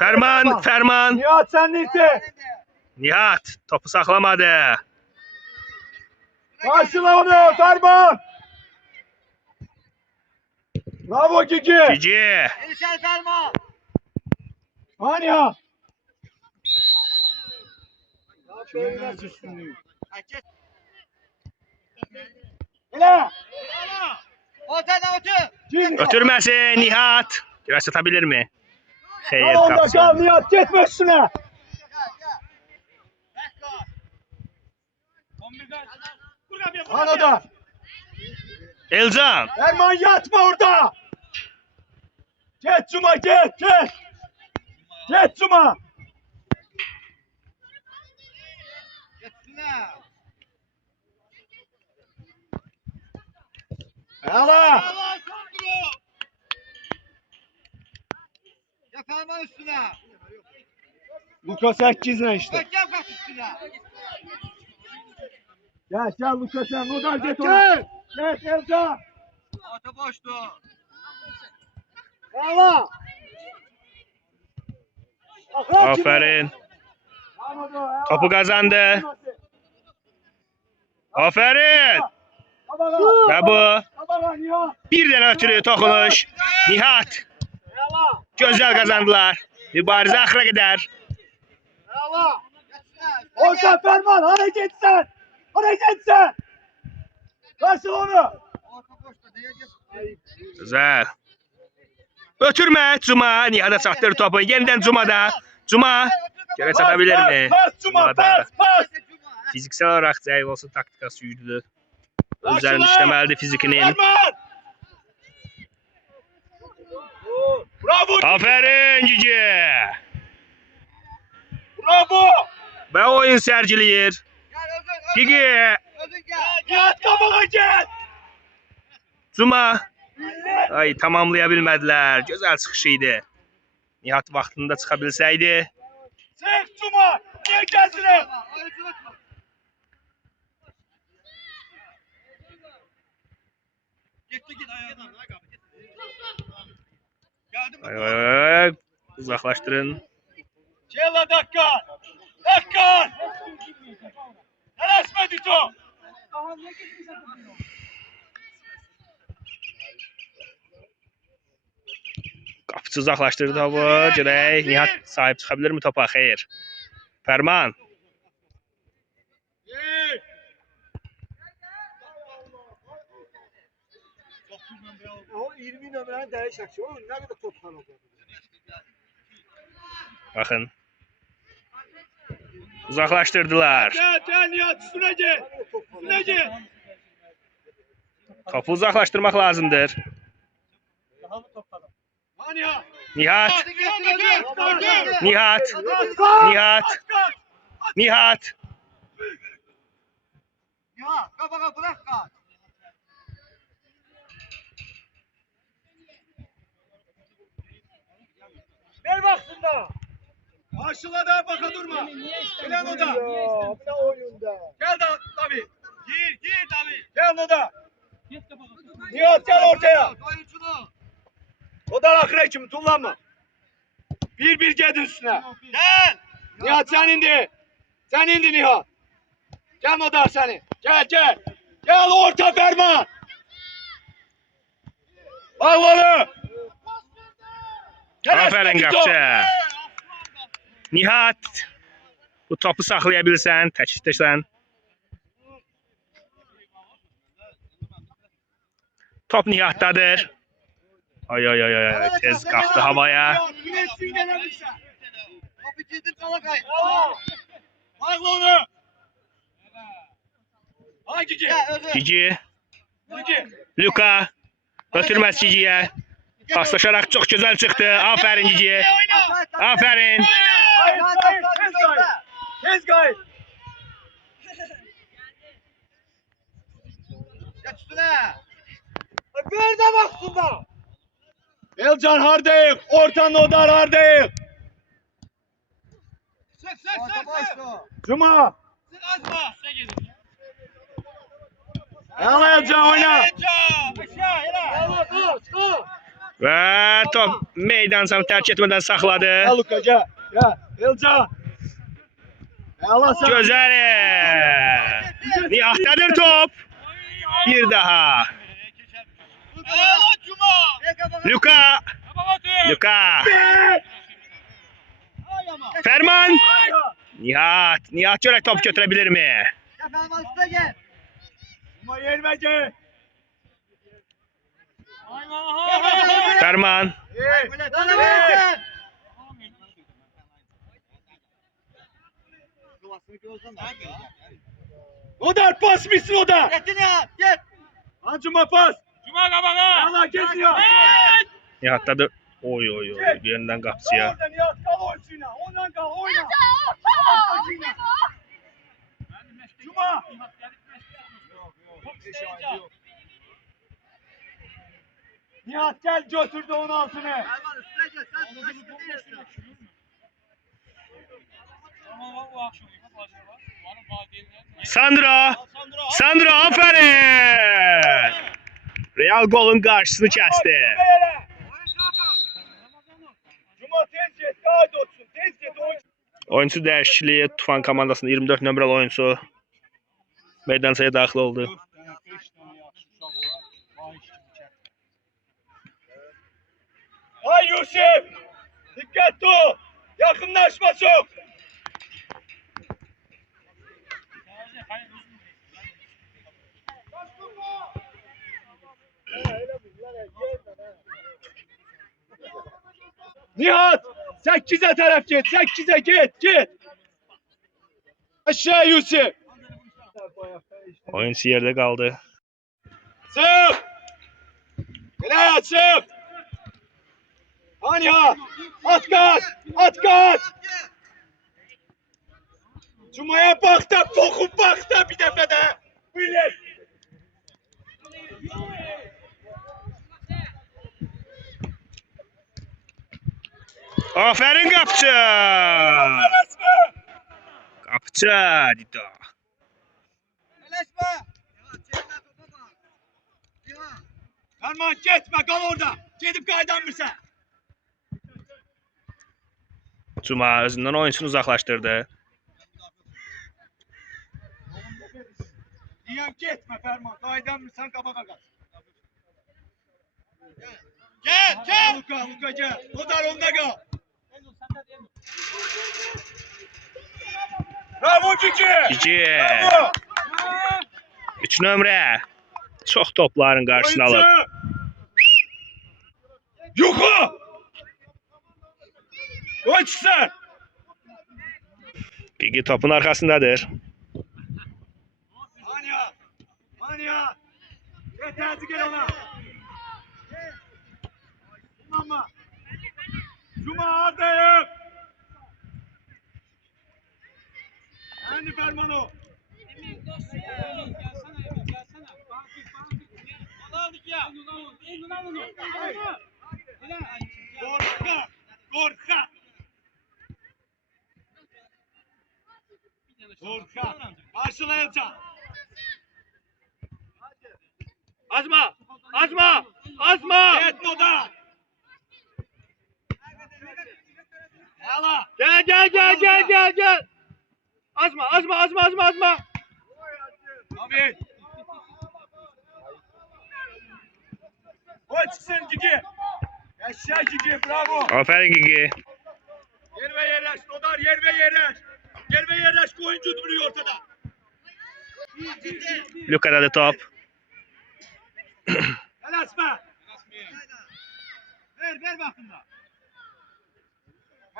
Fərman. Nihat sen neyse. Nihat topu saxlamadı. Karşıla onu Ferman. Bravo Cici. Cici. Elişer Ferman. Hani ya. Aferin. Hele. Ortadan otur. Cin. Ötürməsi Nihat. Biraz satabilir mi? Xeyr Tamam da qapçı. kal Nihat gitme üstüne. Anada. Elcan. Ferman yatma orada. Geç Cuma geç. Geç Cuma. Üstüne. Hala. Ya Ferman üstüne. Luka 8'le işte. Bak gel bak üstüne. Gel Luka sen oradan git ona. Geç Elcan. Orta boştu. Hala. Aferin. Topu kazandı. Aferin. Və bu bir dənə ötürü toxunuş. Nihat. Gözəl kazandılar. Mübarizə axıra qədər. Orta Ferman hareket sen. Hareket sen. Karşıla onu. Orta boştu. Neye geç? Güzel. Ötürmə Cuma. Nihat'a çatdır topu. Yenidən Cuma'da. Cuma. Görə çatabilir mi? Pas Cuma pas. Fiziksel olarak zəif olsa taktikası güclüdür. Üzerinde işləməlidir fizikinin. Ferman. Bravo. Aferin Cici. Bravo. Və oyun sərgiləyir. Gel özün. Gigi. Özün gel. Nihat kabağa gel. Cuma. Ay tamamlaya bilmədilər. Gözəl çıxış idi. Nihat vaxtında çıxa bilsəydi. Çek Cuma. Niye gelsin? Git ayağına. Ay, uzaqlaşdırın. Gel Dakkan. Dakkan. Resme Dito. Qapıçı uzaqlaşdırdı topu. Görək Nihat sahib çıxa bilirmi topa? Xeyr. Fərman. O 20 nömrəni dəyişək. O nə qədər top xarab oldu. Baxın. Uzaqlaşdırdılar. Gel Nihat üstüne gel. Üstüne gel. Topu uzaqlaşdırmaq lazımdır. Hani ya. Nihat. Nihat. Nihat. Nihat. Ya kafağa bırak kal. Ver vaktinde. Karşıla da baka durma. Gel oda. Bir oyunda. Gel da tabii. Gir tabii. Gel oda. Nihat gel ortaya. Oyuncunu. Odan akre kimi tullanma. Bir gel üstüne. Gel. Nihat sen indi. Sen indi Nihat. Gel oda seni. Gel. Gel orta Ferman. Al onu. Aferin qapçı. Nihat. Bu topu saxlaya bilsən, təklifdəsən. Top Nihat'tadır. Ay ay ay ay. Tez kalktı havaya. Güneşsin gelebilirse. Kapı kilitli kala kay. Haydi onu. Haydi Cici. Cici. Cici. Luka. Götürmez Cici'ye. Paslaşarak çok güzel çıktı. Aferin Cici. Aferin. Hayır, tez gayet. Tez gayet. Geç üstüne. Bir de baksınlar. Elcan hardayım. Orta Nodar hardayım. Orta başla. Cuma. Yalla Elcan oyna. Ve top meydanını terk etmeden sakladı. Gel Luka gel. Gel. Elcan. Yalla sen. Güzel. Nihat'tadır top. Bir daha. Luka. Luka. Ferman. Nihat. Nihat şöyle top götürebilir mi? Ya Ferman üstüne gel. Cuma yermece. Ferman. Sana versin. Nodar pas misin Nodar? Getin ya. Git. Lan Cuma pas. Cuma kabağa. Yalla kes ya. Nihat'tadır. Oy oy oy. Bir yönden Kal kapsıya. orada Nihat kal oyuna. Ondan kal oyna. Cuma. Nihat gel götürdü onu altına. Ferman üstüne gel. Sen üstüne değilsin. Sandro. Sandro aferin. Real golün karşısını kesti. Cuma tez get. Gayet olsun. Tez get. Oyuncu değişikliği Tufan komandasının 24 numaralı oyuncusu meydansaya daxil oldu. Ay Yusuf. Dikkatli ol. Yakınlaşma çok. Nihat 8'e taraf git. 8'e git. Aşağı Yusuf. Oyuncu yerde kaldı. Sık. Gel sık. Anya. At kaç. At kaç. Cuma'ya bak da kokup bak da bir defa da. Millet. Aferin kapçı. Resmi. Kapçı Dito. Eleşme. Ya. Ferman gitme kal orada. Gidip kaydanmışsın. Cuma özünden oyuncusunu uzaklaştırdı. Diyem gitme Ferman. Kaydanmışsın kabağa kal. Gel. Luka gel. Nodar onda kal. Bravo Cici. Cici. Bravo. 3 nömrə. Çox topların qarşısını alıb. Yuxu. Oyuncusu. Gigi topun arkasındadır. Anya. Yeterli gel ona. Mama. Cuma hardayım. Hangi Fermano? Korkak. Karşılayacağım. Azma. Et Noda. Hala. Gel. Azma. Amin. Oy çıksın Cici. Yaşa Cici bravo. Aferin Gigi. Yer ve yerleş Nodar yer ve yerleş. Oyuncu duruyor ortada. Luka'da da top. Helal Tələsmə. Ver vaxtında.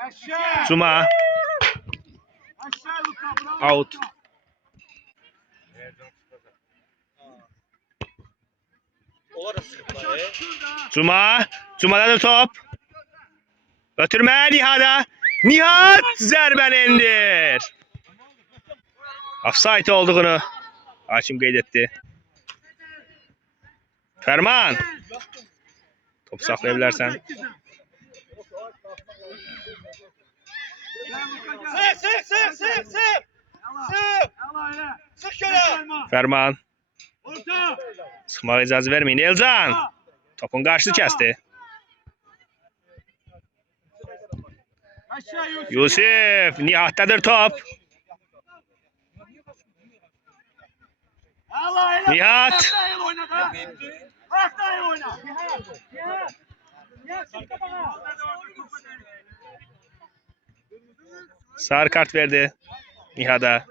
Əşşə. Cuma. Əşşə Luka, bravo. Out. Cuma. Cuma'da top. Götürme Nihat'a. Nihat zərbəni indir. Offside olduğunu hakim qeyd etdi. Ferman. Top saxlayabilirsən. Sık. Yala elə. Sık şöyle. Ferman. Orta. Sıxmağa icazə verməyin. Elcan. Topun qarşısını kəsdi. Aşağı Yusuf. Yusuf. Nihat'tadır top. Yala elə. Nihat. Ayakta oyna da. Ayakta oyna. Nihat çık kafana. Sarı kart verdi Nihat'a.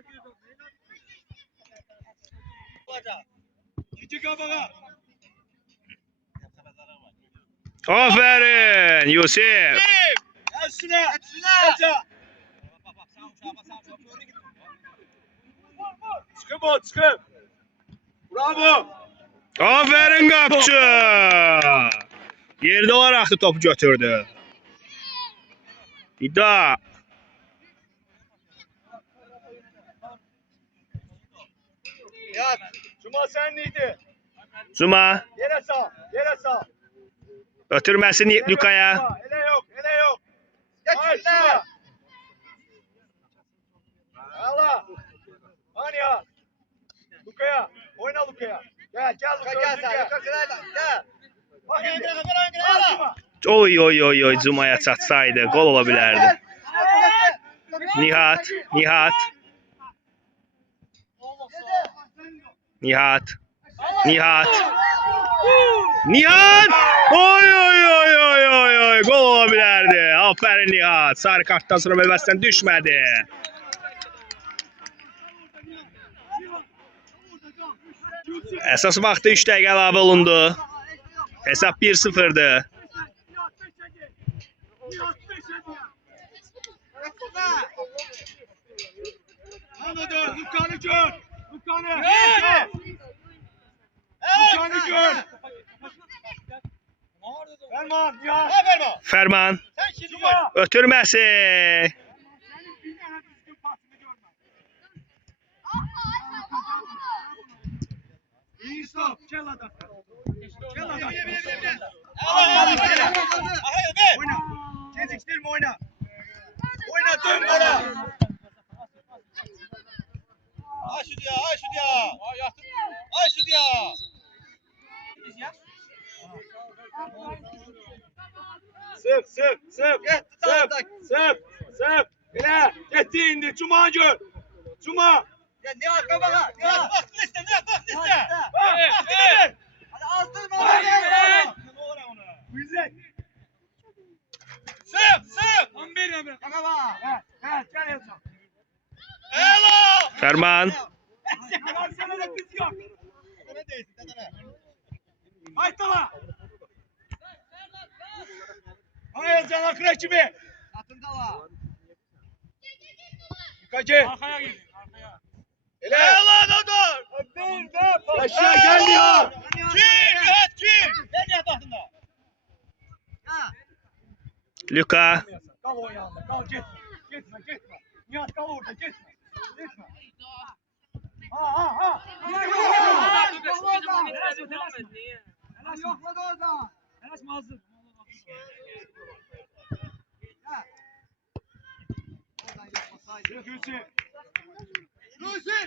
İki kafana. Aferin Yusuf. Üstüne. Çıkın. Bravo. Aferin qapçı. Yerdə olaraq da topu götürdü. İda. Nihat. Cuma senliydi. Cuma. Yere sağ. Götürməsi Luka'ya. Ele yok. Geç Hayır, şuna. Yala. Hani ya. Luka'ya. Oyna Luka'ya. Gel Luka. Gel sen. Luka gel. Bak şimdi. Al Cuma. Oy Cuma'ya çatsaydı gol ola bilərdi. Nihat. Oy gol ola bilərdi. Aferin Nihat. Sarı kartdan sonra mövbəsdən düşmədi. Əsas vaxtda 3 dəqiqə əlavə olundu. Hesab 1-0'dı. Anladım. Lukan'ı gör. Lukan'ı gör. Ferman. Nihat. Ferman. Cuma. Ötürməsi. Senin bir tane düzgün pasını görmem. İyi stop. Gel adam. Oyna. Geciktirme oyna. Oyna dön bana. Ay şu diye. Sık. Ele. Getti indi. Cuma gör. Cuma. Ya ne arka bana? Ya bak liste. Evet. Hadi azdırma. Güzel. Sık. 11 numara. Kanka bak. Evet. Gel Elcan. Ferman. Sana da kız yok. Ne değilsin dedeme. Haydi la. Hay Elcan akıl ekibi. Atında var. Yıkacı. Arkaya gidin. Arkaya. Ele. Yaşa gel ya. Kim? Ben niye tahtında? Ha. Luka. Kal o yanında. Kal gitme. Nihat kal orada gitme. Ha. Yokladı orada. Telaş mazlum.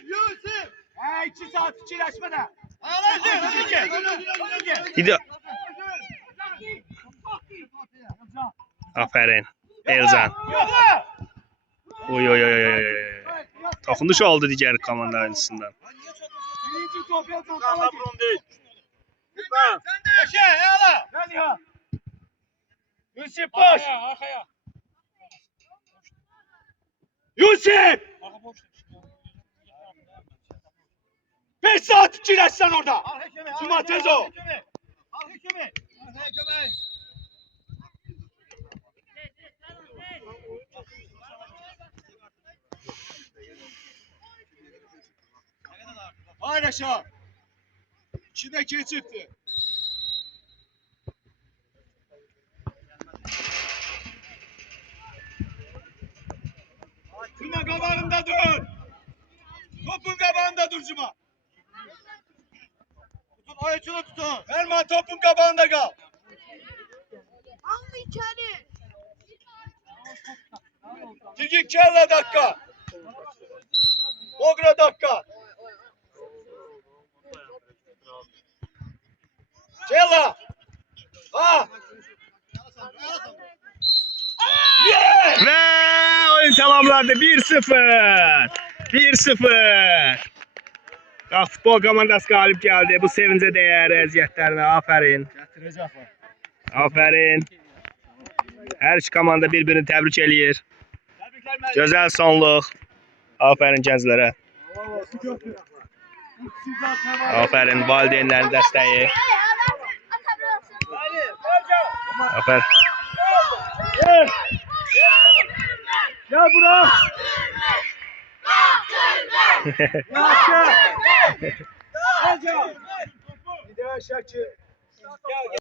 Yusuf. 2 saat çileşme de. İda. Aferin. Elcan. Oy. Toxunuş oldu digər komanda oyuncusundan. Birinci top Elcan. Gel ya. Yusuf boş. Arkaya. Yusuf. 5 saat çileşsen orada. Cuma tez o. Hayır aşağı. İçinde çıktı. Cuma kabağında dur. Topun kabağında dur Cuma. Tutun ayıcını tutun. Erman topun kabağında kal. Amma içeri. Digik kella dakika. Ogra dakika. Kella. Ha. Yeah! Ve oyun tamamlandı. 1-0. 1-0. Futbol komandası galip geldi. Bu sevince değer əziyyətlərinə. Aferin. Gətirəcək var. Aferin. Her iki komanda birbirini tebrik eləyir. Təbriklər müəllim. Güzel sonluq. Aferin gənclərə. Aferin valideynlərin dəstəyi. Aferin. Gel bura. Gel. Bir daha Şakir. Gel gel.